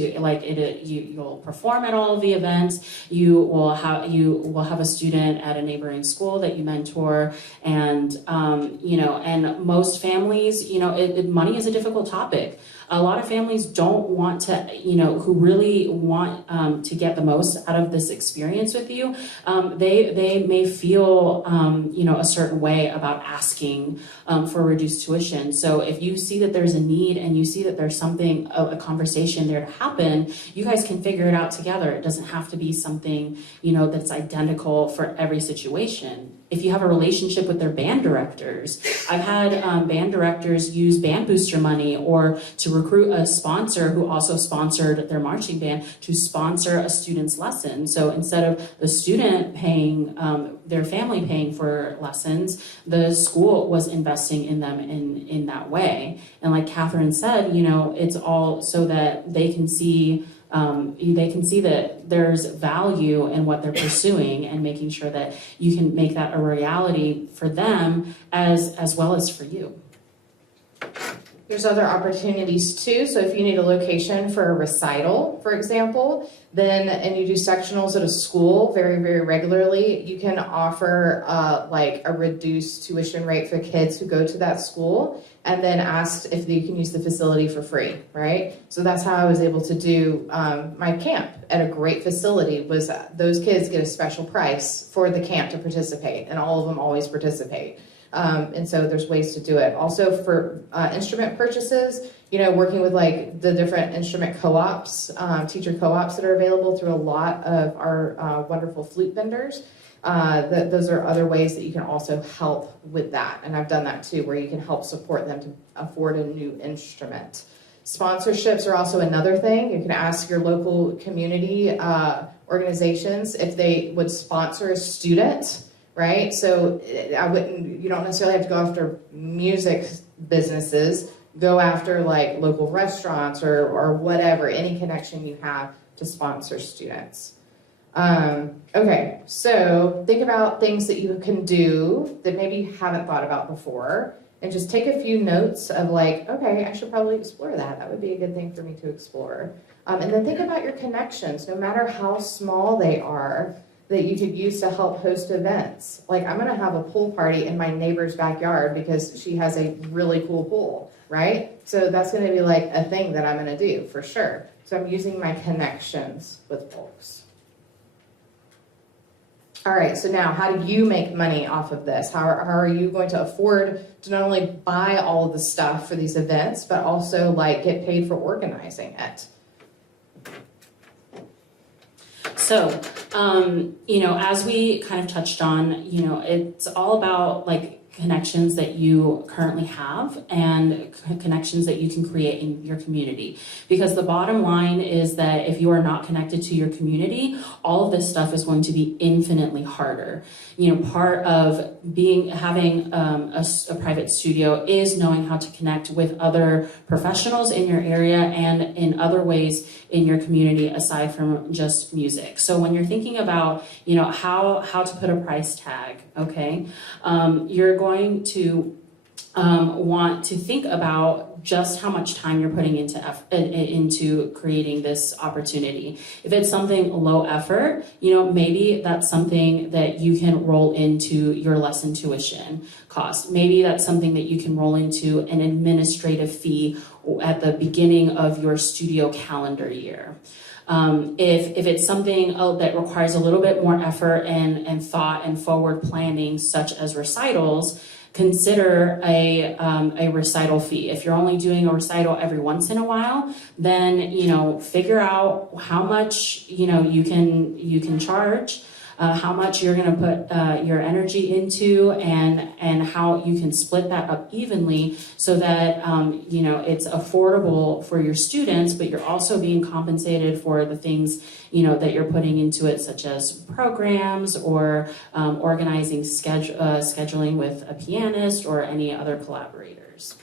you'll perform at all of the events. You will have a student at a neighboring school that you mentor, and and most families, money is a difficult topic. A lot of families don't want to, who really want to get the most out of this experience with you. They may feel, a certain way about asking for reduced tuition. So if you see that there's a need and you see that there's something, a conversation there to happen, you guys can figure it out together. It doesn't have to be something, that's identical for every situation. If you have a relationship with their band directors, I've had band directors use band booster money or to recruit a sponsor who also sponsored their marching band to sponsor a student's lesson. So instead of the student paying, their family paying for lessons, the school was investing in them in that way. And like Katherine said, it's all so that they can see that there's value in what they're pursuing and making sure that you can make that a reality for them as well as for you. There's other opportunities too. So if you need a location for a recital, for example, and you do sectionals at a school very, very regularly, you can offer a reduced tuition rate for kids who go to that school, and then asked if you can use the facility for free, right? So that's how I was able to do my camp at a great facility. Was those kids get a special price for the camp to participate, and all of them always participate. And so there's ways to do it. Also for instrument purchases, working with the different instrument co-ops, teacher co-ops that are available through a lot of our wonderful flute vendors. Those are other ways that you can also help with that. And I've done that too, where you can help support them to afford a new instrument. Sponsorships are also another thing. You can ask your local community organizations if they would sponsor a student. Right? So you don't necessarily have to go after music businesses, go after local restaurants or whatever, any connection you have to sponsor students. Okay, so think about things that you can do that maybe you haven't thought about before, and just take a few notes of okay, I should probably explore that. That would be a good thing for me to explore. And then think about your connections, no matter how small they are, that you could use to help host events. I'm gonna have a pool party in my neighbor's backyard because she has a really cool pool, right? So that's gonna be a thing that I'm gonna do for sure. So I'm using my connections with folks. All right, so now how do you make money off of this? How are you going to afford to not only buy all of the stuff for these events, but also like get paid for organizing it? So, as we kind of touched on, it's all about like connections that you currently have and connections that you can create in your community. Because the bottom line is that if you are not connected to your community, all of this stuff is going to be infinitely harder. Part of having a private studio is knowing how to connect with other professionals in your area and in other ways in your community aside from just music. So when you're thinking about, how to put a price tag, okay, you're going to want to think about just how much time you're putting into creating this opportunity. If it's something low effort, maybe that's something that you can roll into your lesson tuition cost. Maybe that's something that you can roll into an administrative fee at the beginning of your studio calendar year. If it's something that requires a little bit more effort and thought and forward planning, such as recitals, consider a recital fee. If you're only doing a recital every once in a while, then figure out how much you can charge, how much you're going to put your energy into, and how you can split that up evenly so that it's affordable for your students, but you're also being compensated for the things that you're putting into it, such as programs or organizing scheduling with a pianist or any other collaborators.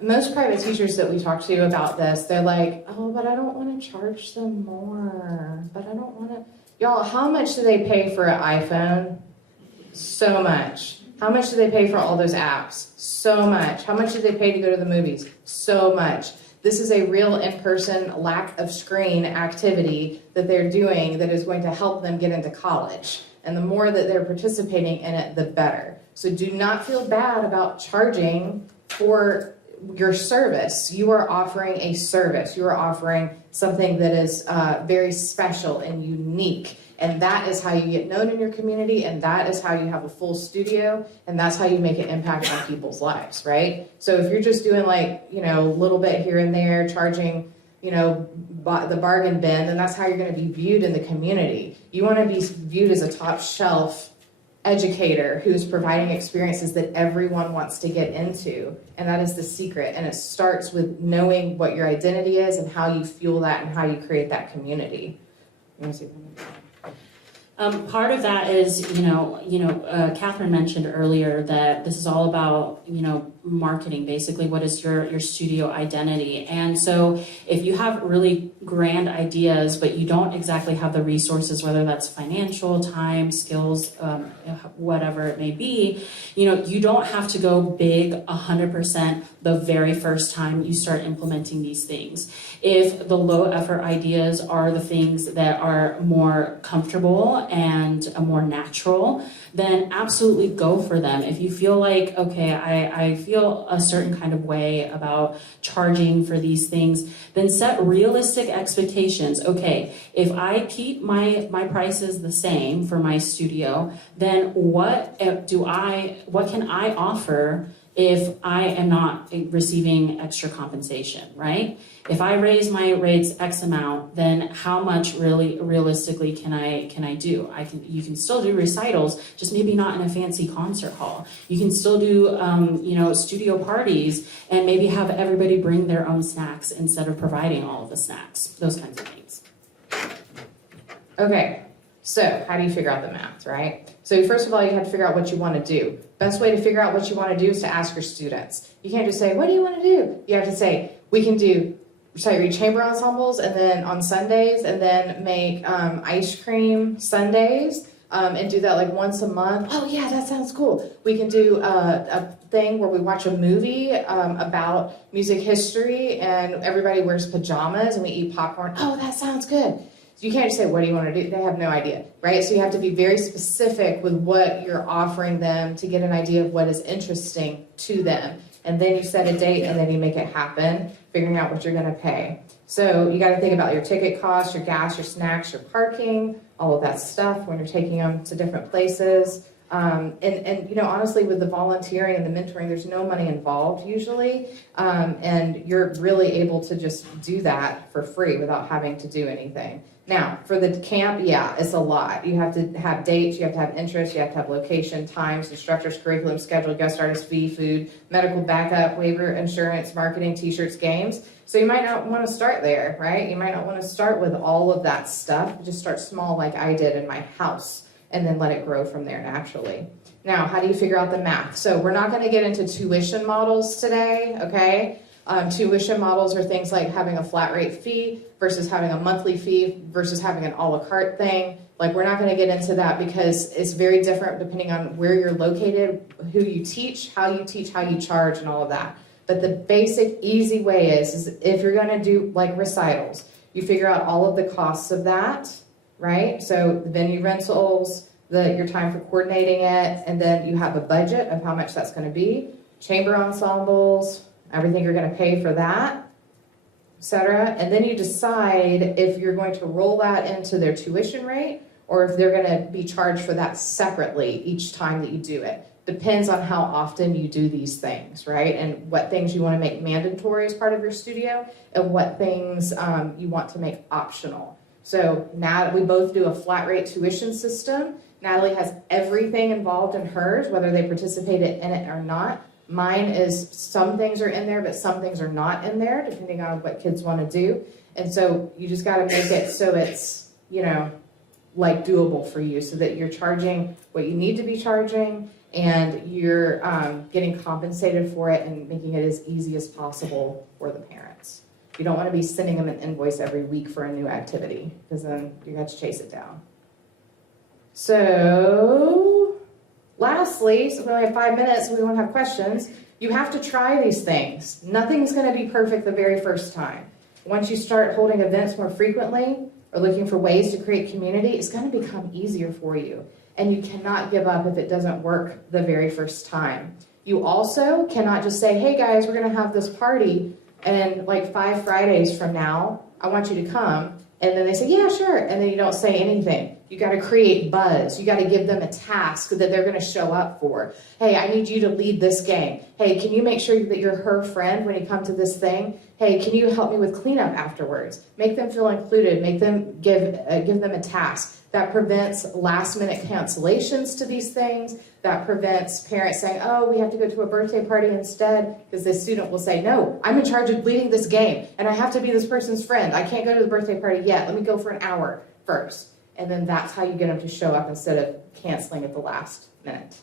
Most private teachers that we talk to about this, they're like, oh, but I don't want to charge them more, but I don't want to. Y'all, how much do they pay for an iPhone? So much. How much do they pay for all those apps? So much. How much do they pay to go to the movies? So much. This is a real in-person lack of screen activity that they're doing that is going to help them get into college. And the more that they're participating in it, the better. So do not feel bad about charging for your service. You are offering a service. You are offering something that is very special and unique. And that is how you get known in your community, and that is how you have a full studio, and that's how you make an impact on people's lives, right? So if you're just doing like, a little bit here and there, charging, the bargain bin, then that's how you're going to be viewed in the community. You want to be viewed as a top shelf educator who's providing experiences that everyone wants to get into, and that is the secret. And it starts with knowing what your identity is and how you fuel that and how you create that community. You want to see that? Part of that is, Katherine mentioned earlier that this is all about, marketing, basically. What is your studio identity? And so if you have really grand ideas, but you don't exactly have the resources, whether that's financial, time, skills, whatever it may be, you don't have to go big 100% the very first time you start implementing these things. If the low effort ideas are the things that are more comfortable and more natural, then absolutely go for them. If you feel like, okay, I feel a certain kind of way about charging for these things, then set realistic expectations. Okay, if I keep my prices the same for my studio, then what can I offer if I am not receiving extra compensation, right? If I raise my rates X amount, then how much really realistically can I do? You can still do recitals, just maybe not in a fancy concert hall. You can still do studio parties and maybe have everybody bring their own snacks instead of providing all of the snacks. Those kinds of things. Okay, so how do you figure out the math, right? So first of all, you have to figure out what you want to do. Best way to figure out what you want to do is to ask your students. You can't just say, what do you want to do? You have to say, we can do chamber ensembles, and then on Sundays, and then make ice cream Sundays, and do that like once a month. Oh yeah, that sounds cool. We can do a thing where we watch a movie about music history, and everybody wears pajamas, and we eat popcorn. Oh, that sounds good. So you can't just say, what do you want to do? They have no idea, right? So you have to be very specific with what you're offering them to get an idea of what is interesting to them. and then you set a date, and then you make it happen, figuring out what you're going to pay. So you got to think about your ticket costs, your gas, your snacks, your parking, all of that stuff when you're taking them to different places. And you know, honestly, with the volunteering and the mentoring, there's no money involved usually, and you're really able to just do that for free without having to do anything. Now, for the camp, yeah, it's a lot. You have to have dates, you have to have interest, you have to have location, times, instructors, curriculum, schedule, guest artist fee, food, medical backup, waiver, insurance, marketing, t-shirts, games. So you might not want to start there, right? You might not want to start with all of that stuff. Just start small like I did in my house, and then let it grow from there naturally. Now, how do you figure out the math? So we're not going to get into tuition models today, okay? Tuition models are things like having a flat rate fee versus having a monthly fee versus having an a la carte thing. Like, we're not going to get into that because it's very different depending on where you're located, who you teach, how you charge, and all of that. But the basic easy way is if you're going to do like recitals, you figure out all of the costs of that, right? So the venue rentals, your time for coordinating it, and then you have a budget of how much that's going to be. Chamber ensembles, everything you're going to pay for that, etc. And then you decide if you're going to roll that into their tuition rate or if they're going to be charged for that separately each time that you do it. Depends on how often you do these things, right? And what things you want to make mandatory as part of your studio and what things you want to make optional. So now we both do a flat rate tuition system. Nathalie has everything involved in hers, whether they participated in it or not. Mine is some things are in there, but some things are not in there, depending on what kids want to do. And so you just got to make it so it's, you know, like doable for you so that you're charging what you need to be charging and you're getting compensated for it and making it as easy as possible for the parents. You don't want to be sending them an invoice every week for a new activity because then you have to chase it down. So lastly, so we only have 5 minutes and we won't have questions, you have to try these things. Nothing's going to be perfect the very first time. Once you start holding events more frequently or looking for ways to create community, it's going to become easier for you. And you cannot give up if it doesn't work the very first time. You also cannot just say, hey guys, we're going to have this party and like 5 Fridays from now, I want you to come. And then they say, yeah, sure. And then you don't say anything. You got to create buzz. You got to give them a task that they're going to show up for. Hey, I need you to lead this game. Hey, can you make sure that you're her friend when you come to this thing? Hey, can you help me with cleanup afterwards? Make them feel included. Make them give them a task. That prevents last-minute cancellations to these things. That prevents parents saying, oh, we have to go to a birthday party instead, because the student will say, no, I'm in charge of leading this game, and I have to be this person's friend. I can't go to the birthday party yet. Let me go for an hour first. And then that's how you get them to show up instead of canceling at the last minute.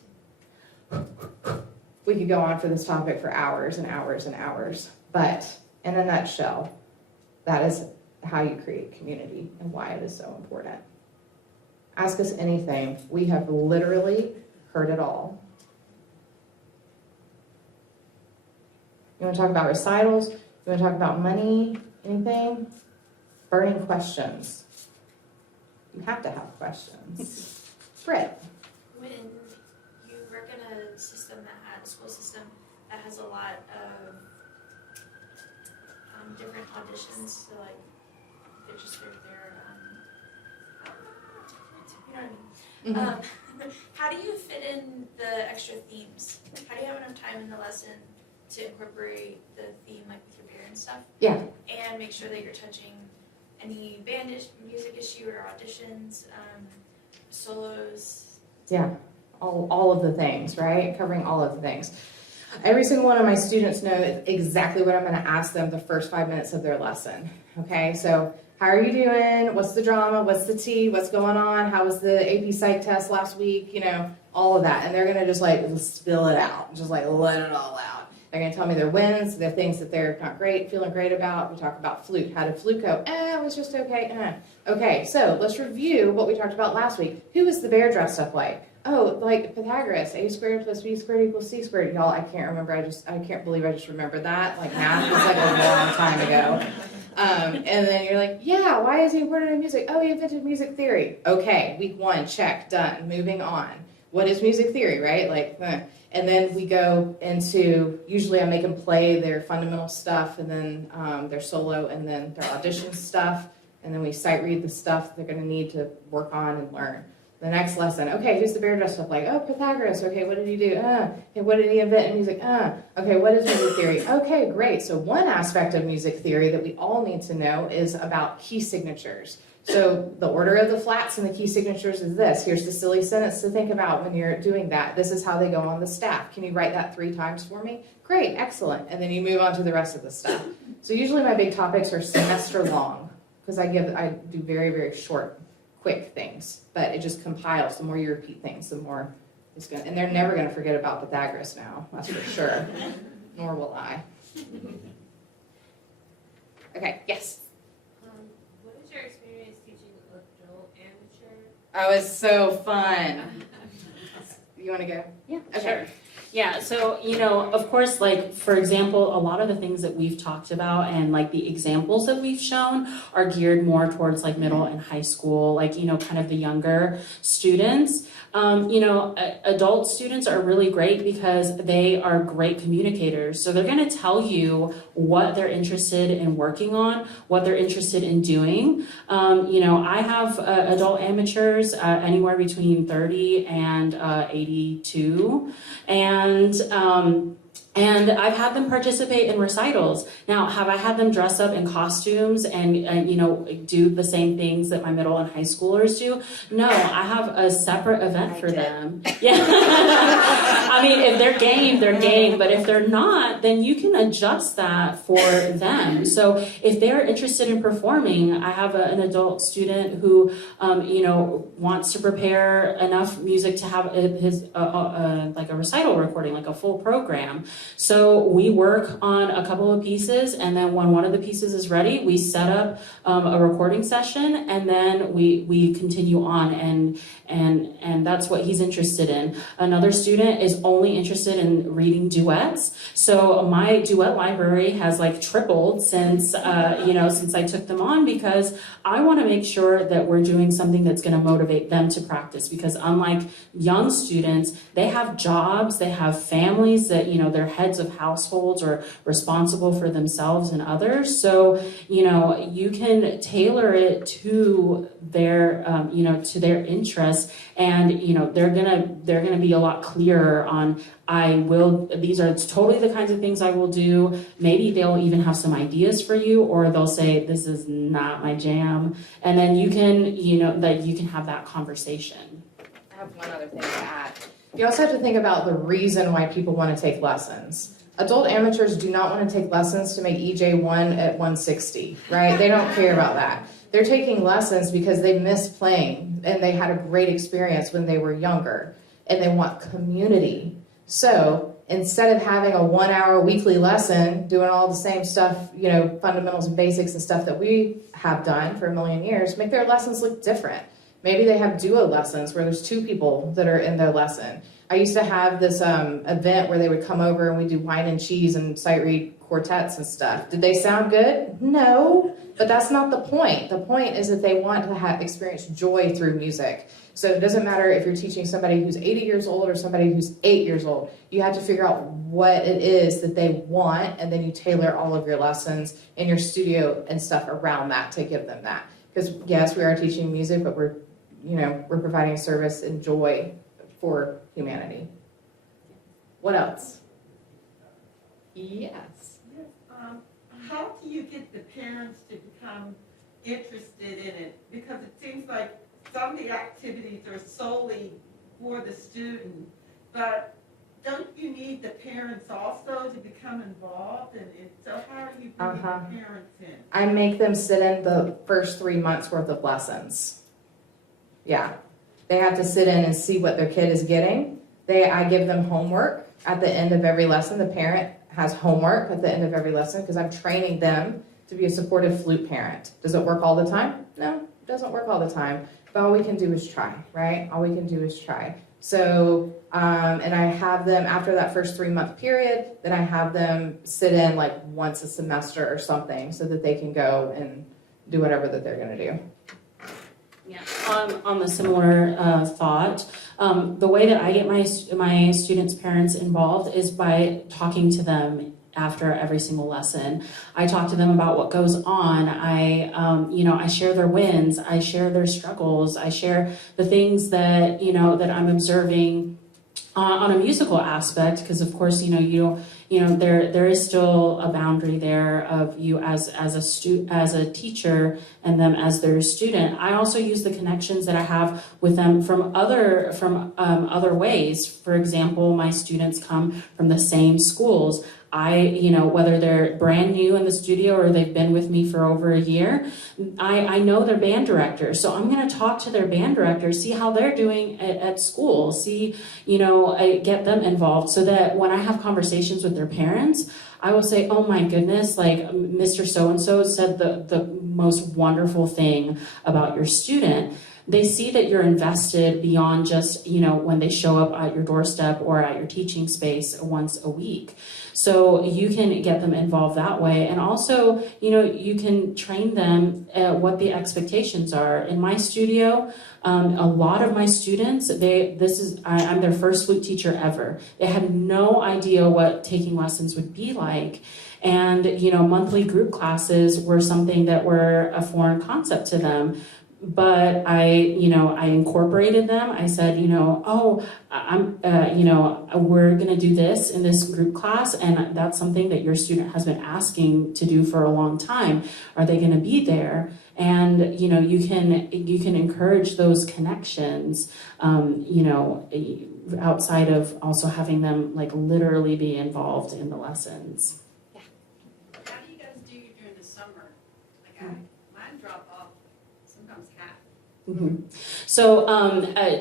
We could go on for this topic for hours and hours and hours, but in a nutshell, that is how you create community and why it is so important. Ask us anything. We have literally heard it all. You want to talk about recitals? You want to talk about money? Anything? Burning questions. You have to have questions. Britt. When you work in a system a school system that has a lot of different auditions, so like they're just their you know what I mean? Mm-hmm. How do you fit in the extra themes? How do you have enough time in the lesson to incorporate the theme, like with your beer and stuff? Yeah. And make sure that you're touching any band music issue or auditions, solos? Yeah, all of the things, right? Covering all of the things. Every single one of my students know exactly what I'm going to ask them the first 5 minutes of their lesson. Okay, so how are you doing? What's the drama? What's the tea? What's going on? How was the AP Psych test last week? You know, all of that. And they're going to just like spill it out, just like let it all out. They're going to tell me their wins, their things that they're not feeling great about. We talk about flute. How did flute go? It was just okay. Okay, so let's review what we talked about last week. Who was the bear dressed up like? Oh, like Pythagoras, a squared plus b squared equals c squared. Y'all, I can't remember. I can't believe I just remembered that. Like math was like a long time ago. And then you're like, yeah, why is he important in music? Oh, he invented music theory. Okay, week 1, check, done, moving on. what is music theory, right? And then we go into, usually I make them play their fundamental stuff, and then their solo, and then their audition stuff, and then we sight read the stuff they're gonna need to work on and learn. The next lesson, okay, who's the bear dressed up like? Oh, Pythagoras, okay, what did he do? Okay, what did he invent in music? Okay, what is music theory? Okay, great. So one aspect of music theory that we all need to know is about key signatures. So the order of the flats and the key signatures is this. Here's the silly sentence to think about when you're doing that. This is how they go on the staff. Can you write that 3 times for me? Great, excellent. And then you move on to the rest of the stuff. So usually my big topics are semester long, because I do very, very short, quick things, but it just compiles. The more you repeat things, the more it's going to, and they're never going to forget about Pythagoras now, that's for sure. Nor will I. Okay, yes? What is your experience teaching adult amateur? Oh, it's so fun. You want to go? Yeah, Okay. sure. Yeah, so, of course, like, for example, a lot of the things that we've talked about and, like, the examples that we've shown are geared more towards, like, middle and high school, like, kind of the younger students. Adult students are really great because they are great communicators. So they're going to tell you what they're interested in working on, what they're interested in doing. I have adult amateurs anywhere between 30 and 82. And I've had them participate in recitals. Now, have I had them dress up in costumes and do the same things that my middle and high schoolers do? No, I have a separate event for them. Yeah. I mean, if they're game, they're game. But if they're not, then you can adjust that for them. So if they're interested in performing, I have an adult student who, wants to prepare enough music to have his like a recital recording, like a full program. So we work on a couple of pieces, and then when one of the pieces is ready, we set up a recording session, and then we continue on, and that's what he's interested in. Another student is only interested in reading duets. So my duet library has like tripled since I took them on, because I want to make sure that we're doing something that's going to motivate them to practice, because unlike young students, they have jobs, they have families that, they're heads of households or responsible for themselves and others. So, you can tailor it to their, to their interests, and, they're gonna be a lot clearer on, these are totally the kinds of things I will do. Maybe they'll even have some ideas for you, or they'll say, this is not my jam. And then you can, you can have that conversation. I have one other thing to add. You also have to think about the reason why people want to take lessons. Adult amateurs do not want to take lessons to make EJ1 at 160, right? They don't care about that. They're taking lessons because they miss playing and they had a great experience when they were younger, and they want community. So instead of having a 1-hour weekly lesson doing all the same stuff, fundamentals and basics and stuff that we have done for a million years, make their lessons look different. Maybe they have duo lessons where there's 2 people that are in their lesson. I used to have this event where they would come over and we do wine and cheese and sight read quartets and stuff. Did they sound good? No, but that's not the point. The point is that they want to experience joy through music. So it doesn't matter if you're teaching somebody who's 80 years old or somebody who's 8 years old. You have to figure out what it is that they want, and then you tailor all of your lessons in your studio and stuff around that to give them that. Because yes, we are teaching music, but we're providing service and joy for humanity. What else? Yes. How do you get the parents to become interested in it? Because it seems like some of the activities are solely for the student, but don't you need the parents also to become involved? And so how are you bringing the parents in? I make them sit in the first 3 months worth of lessons. Yeah. They have to sit in and see what their kid is getting. I give them homework at the end of every lesson. The parent has homework at the end of every lesson because I'm training them to be a supportive flute parent. Does it work all the time? No, it doesn't work all the time. But all we can do is try, right? All we can do is try. So, and I have them, after that first 3-month period, then I have them sit in like once a semester or something so that they can go and do whatever that they're going to do. Yeah, on the similar thought, The way that I get my students' parents involved is by talking to them after every single lesson. I talk to them about what goes on. I share their wins. I share their struggles. I share the things that, that I'm observing on a musical aspect, because of course, there is still a boundary there of you as a teacher and them as their student. I also use the connections that I have with them from other ways. For example, my students come from the same schools. Whether they're brand new in the studio or they've been with me for over a year, I know their band director. So I'm going to talk to their band director, see how they're doing at school, get them involved so that when I have conversations with their parents, I will say, oh my goodness, like Mr. So-and-so said the most wonderful thing about your student. They see that you're invested beyond just, when they show up at your doorstep or at your teaching space once a week. So you can get them involved that way. And also, you can train them what the expectations are. In my studio, a lot of my students, I'm their first flute teacher ever. They had no idea what taking lessons would be like. And, monthly group classes were something that were a foreign concept to them. But I incorporated them. I said, we're going to do this in this group class, and that's something that your student has been asking to do for a long time. Are they going to be there? And you can encourage those connections. Outside of also having them like literally be involved in the lessons. How do you guys do during the summer? Mine drop off sometimes half. Mm-hmm. So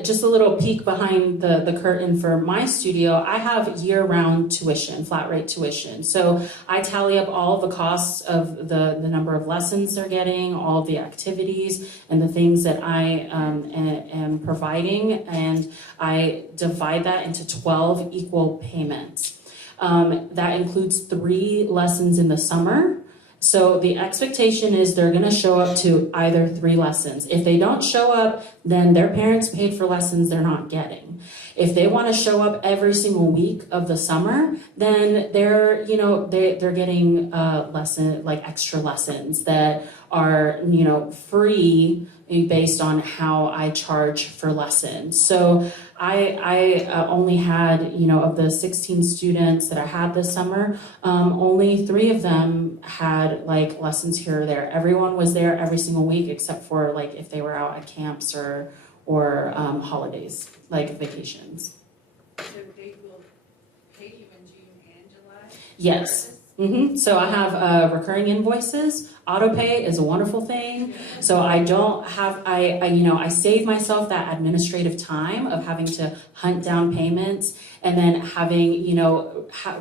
just a little peek behind the curtain for my studio, I have year-round tuition, flat rate tuition. So I tally up all the costs of the number of lessons they're getting, all of the activities, and the things that I am providing, and I divide that into 12 equal payments. That includes 3 lessons in the summer. So the expectation is they're going to show up to either 3 lessons. If they don't show up, then their parents paid for lessons they're not getting. If they want to show up every single week of the summer, then they're getting extra lessons that are, free based on how I charge for lessons. So I only had, of the 16 students that I had this summer, only 3 of them had lessons here or there. Everyone was there every single week except for if they were out at camps or holidays, like vacations. So they will pay you in June and July? Yes. Mm-hmm. So I have recurring invoices. Autopay is a wonderful thing. So I don't have, I save myself that administrative time of having to hunt down payments and then having,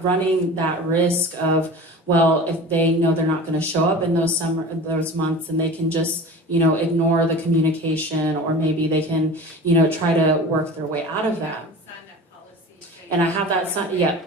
running that risk of, well, if they know they're not going to show up in those months, and they can just, ignore the communication, or maybe they can, try to work their way out of that. Sign that policy. And I have that signed, yeah.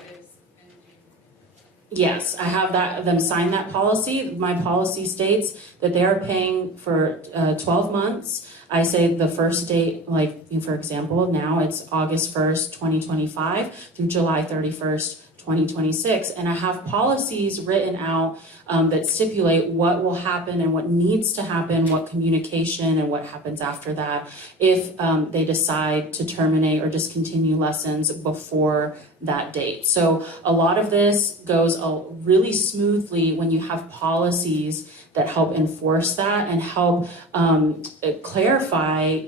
Yes, I have them sign that policy. My policy states that they are paying for 12 months. I say the first date, for example, now it's August 1st, 2025 through July 31st, 2026. And I have policies written out that stipulate what will happen and what needs to happen, what communication and what happens after that if they decide to terminate or discontinue lessons before that date. So a lot of this goes really smoothly when you have policies that help enforce that and help clarify,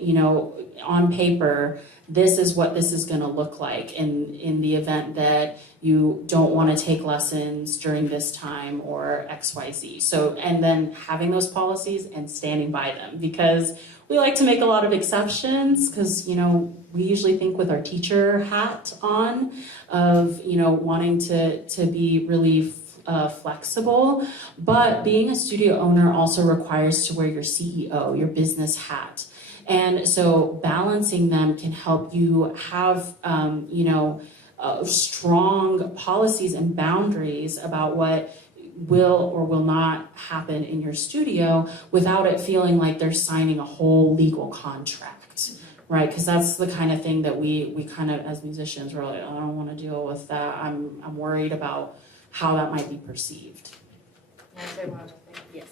on paper, this is what this is going to look like in the event that you don't want to take lessons during this time or XYZ. So, and then having those policies and standing by them, because we like to make a lot of exceptions because, we usually think with our teacher hat on of, wanting to be really flexible, but being a studio owner also requires to wear your CEO, your business hat. And so balancing them can help you have, strong policies and boundaries about what will or will not happen in your studio without it feeling like they're signing a whole legal contract, right? Because that's the kind of thing that we kind of, as musicians, we're like, oh, I don't want to deal with that. I'm worried about how that might be perceived. Yes.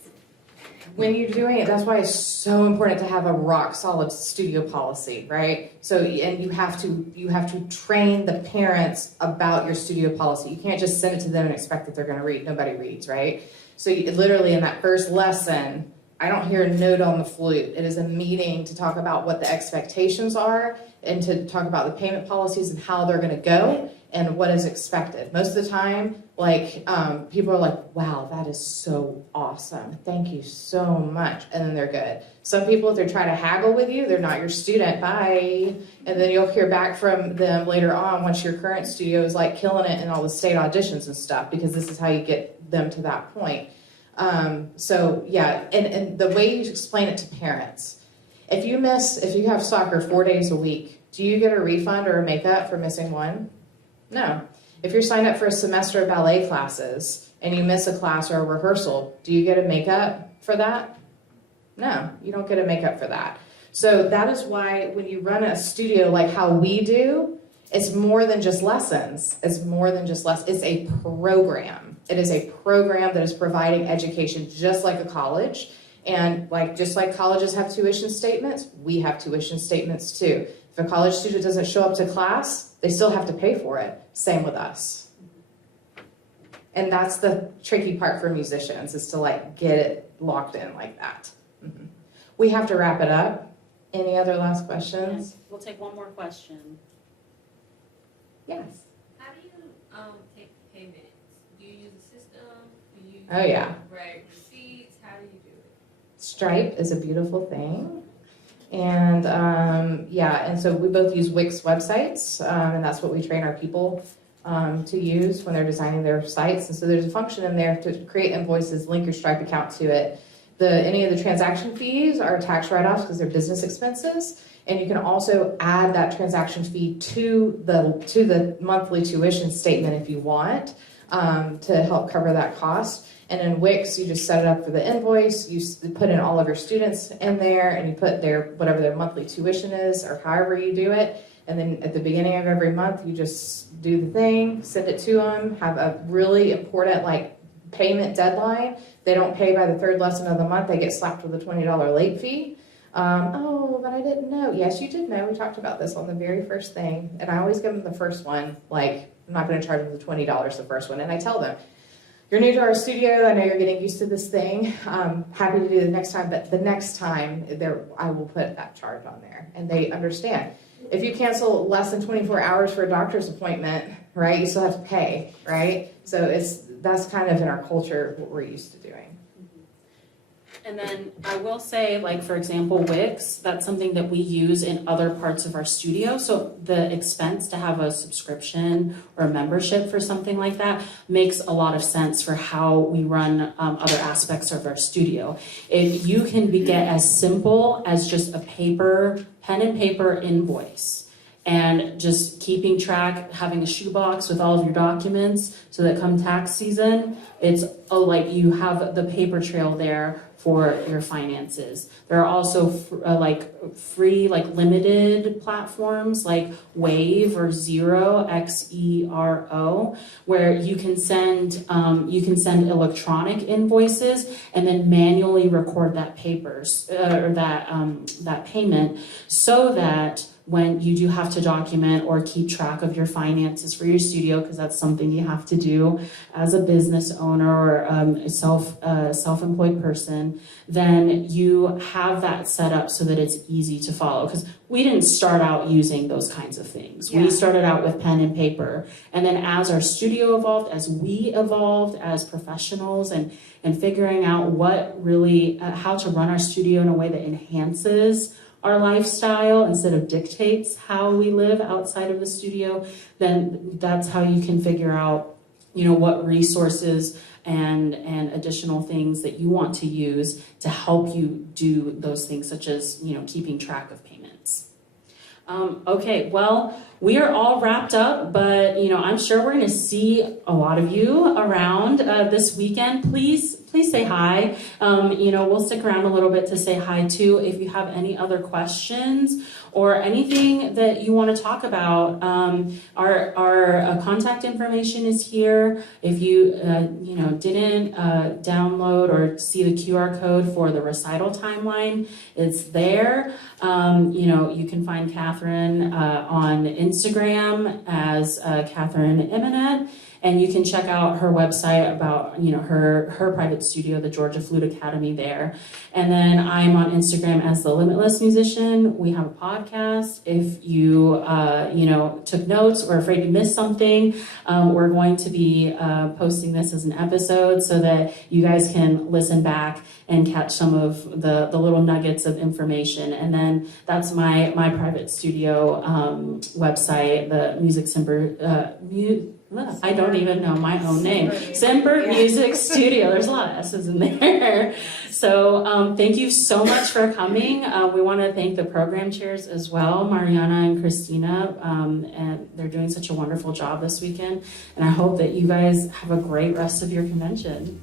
When you're doing it, that's why it's so important to have a rock solid studio policy, right? So, and you have to train the parents about your studio policy. You can't just send it to them and expect that they're going to read. Nobody reads, right? So literally in that first lesson, I don't hear a note on the flute. It is a meeting to talk about what the expectations are and to talk about the payment policies and how they're going to go and what is expected. Most of the time, like, people are like, wow, that is so awesome. Thank you so much. And then they're good. Some people, if they're trying to haggle with you, they're not your student. Bye. And then you'll hear back from them later on once your current studio is like killing it in all the state auditions and stuff, because this is how you get them to that point. So yeah, and the way you explain it to parents, if you have soccer 4 days a week, do you get a refund or a makeup for missing one? No. If you're signed up for a semester of ballet classes and you miss a class or a rehearsal, do you get a makeup for that? No, you don't get a makeup for that. So that is why when you run a studio like how we do, it's more than just lessons. It's more than just lessons. It's a program. It is a program that is providing education just like a college. And just like colleges have tuition statements, we have tuition statements too. If a college student doesn't show up to class, they still have to pay for it. Same with us. And that's the tricky part for musicians, is to get it locked in like that. Mm-hmm. We have to wrap it up. Any other last questions? We'll take one more question. Yes. How do you take payments? Do you use a system? Do you Oh, yeah. write receipts? How do you do it? Stripe is a beautiful thing. And and so we both use Wix websites, and that's what we train our people to use when they're designing their sites. And so there's a function in there to create invoices, link your Stripe account to it. Any of the transaction fees are tax write-offs because they're business expenses. And you can also add that transaction fee to the monthly tuition statement if you want, to help cover that cost. And in Wix, you just set it up for the invoice, you put in all of your students in there, and you put whatever their monthly tuition is, or however you do it. And then at the beginning of every month, you just do the thing, send it to them, have a really important payment deadline. They don't pay by the third lesson of the month, they get slapped with a $20 late fee. Oh, but I didn't know. Yes, you did know. We talked about this on the very first thing. And I always give them the first one, I'm not going to charge them the $20 the first one. And I tell them, you're new to our studio. I know you're getting used to this thing. I'm happy to do it the next time, but the next time I will put that charge on there, and they understand. If you cancel less than 24 hours for a doctor's appointment, right, you still have to pay, right? So that's kind of in our culture what we're used to doing. And then I will say, for example, Wix, that's something that we use in other parts of our studio. So the expense to have a subscription or a membership for something like that makes a lot of sense for how we run other aspects of our studio. If you can get as simple as just a pen and paper invoice, and just keeping track, having a shoebox with all of your documents so that come tax season, it's you have the paper trail there for your finances. There are also free limited platforms like Wave or Xero, Xero, where you can send electronic invoices and then manually record that that payment, so that when you do have to document or keep track of your finances for your studio, because that's something you have to do as a business owner or a self-employed person, then you have that set up so that it's easy to follow. Because we didn't start out using those kinds of things. Yeah. We started out with pen and paper. And then as our studio evolved, as we evolved as professionals and figuring out what really, how to run our studio in a way that enhances our lifestyle instead of dictates how we live outside of the studio, then that's how you can figure out, what resources and additional things that you want to use to help you do those things, such as, keeping track of payments. Okay, well, we are all wrapped up, but, I'm sure we're going to see a lot of you around this weekend. Please please say hi. We'll stick around a little bit to say hi too. If you have any other questions or anything that you want to talk about, our contact information is here. If you didn't download or see the QR code for the recital timeline, it's there. You can find Katherine on Instagram as Katherine Emeneth. And you can check out her website about, her private studio, the Georgia Flute Academy there. And then I'm on Instagram as The Limitless Musician. We have a podcast. If you, took notes or afraid you missed something, we're going to be posting this as an episode so that you guys can listen back and catch some of the little nuggets of information. And then that's my private studio website, the Music Simper, I don't even know my own name. Simper Music Studio. There's a lot of S's in there. So thank you so much for coming. We want to thank the program chairs as well, Mariana and Christina, and they're doing such a wonderful job this weekend. And I hope that you guys have a great rest of your convention.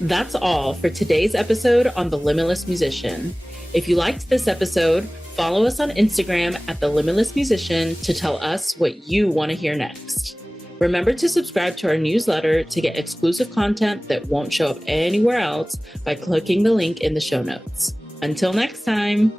That's all for today's episode on The Limitless Musician. If you liked this episode, follow us on Instagram at The Limitless Musician to tell us what you want to hear next. Remember to subscribe to our newsletter to get exclusive content that won't show up anywhere else by clicking the link in the show notes. Until next time.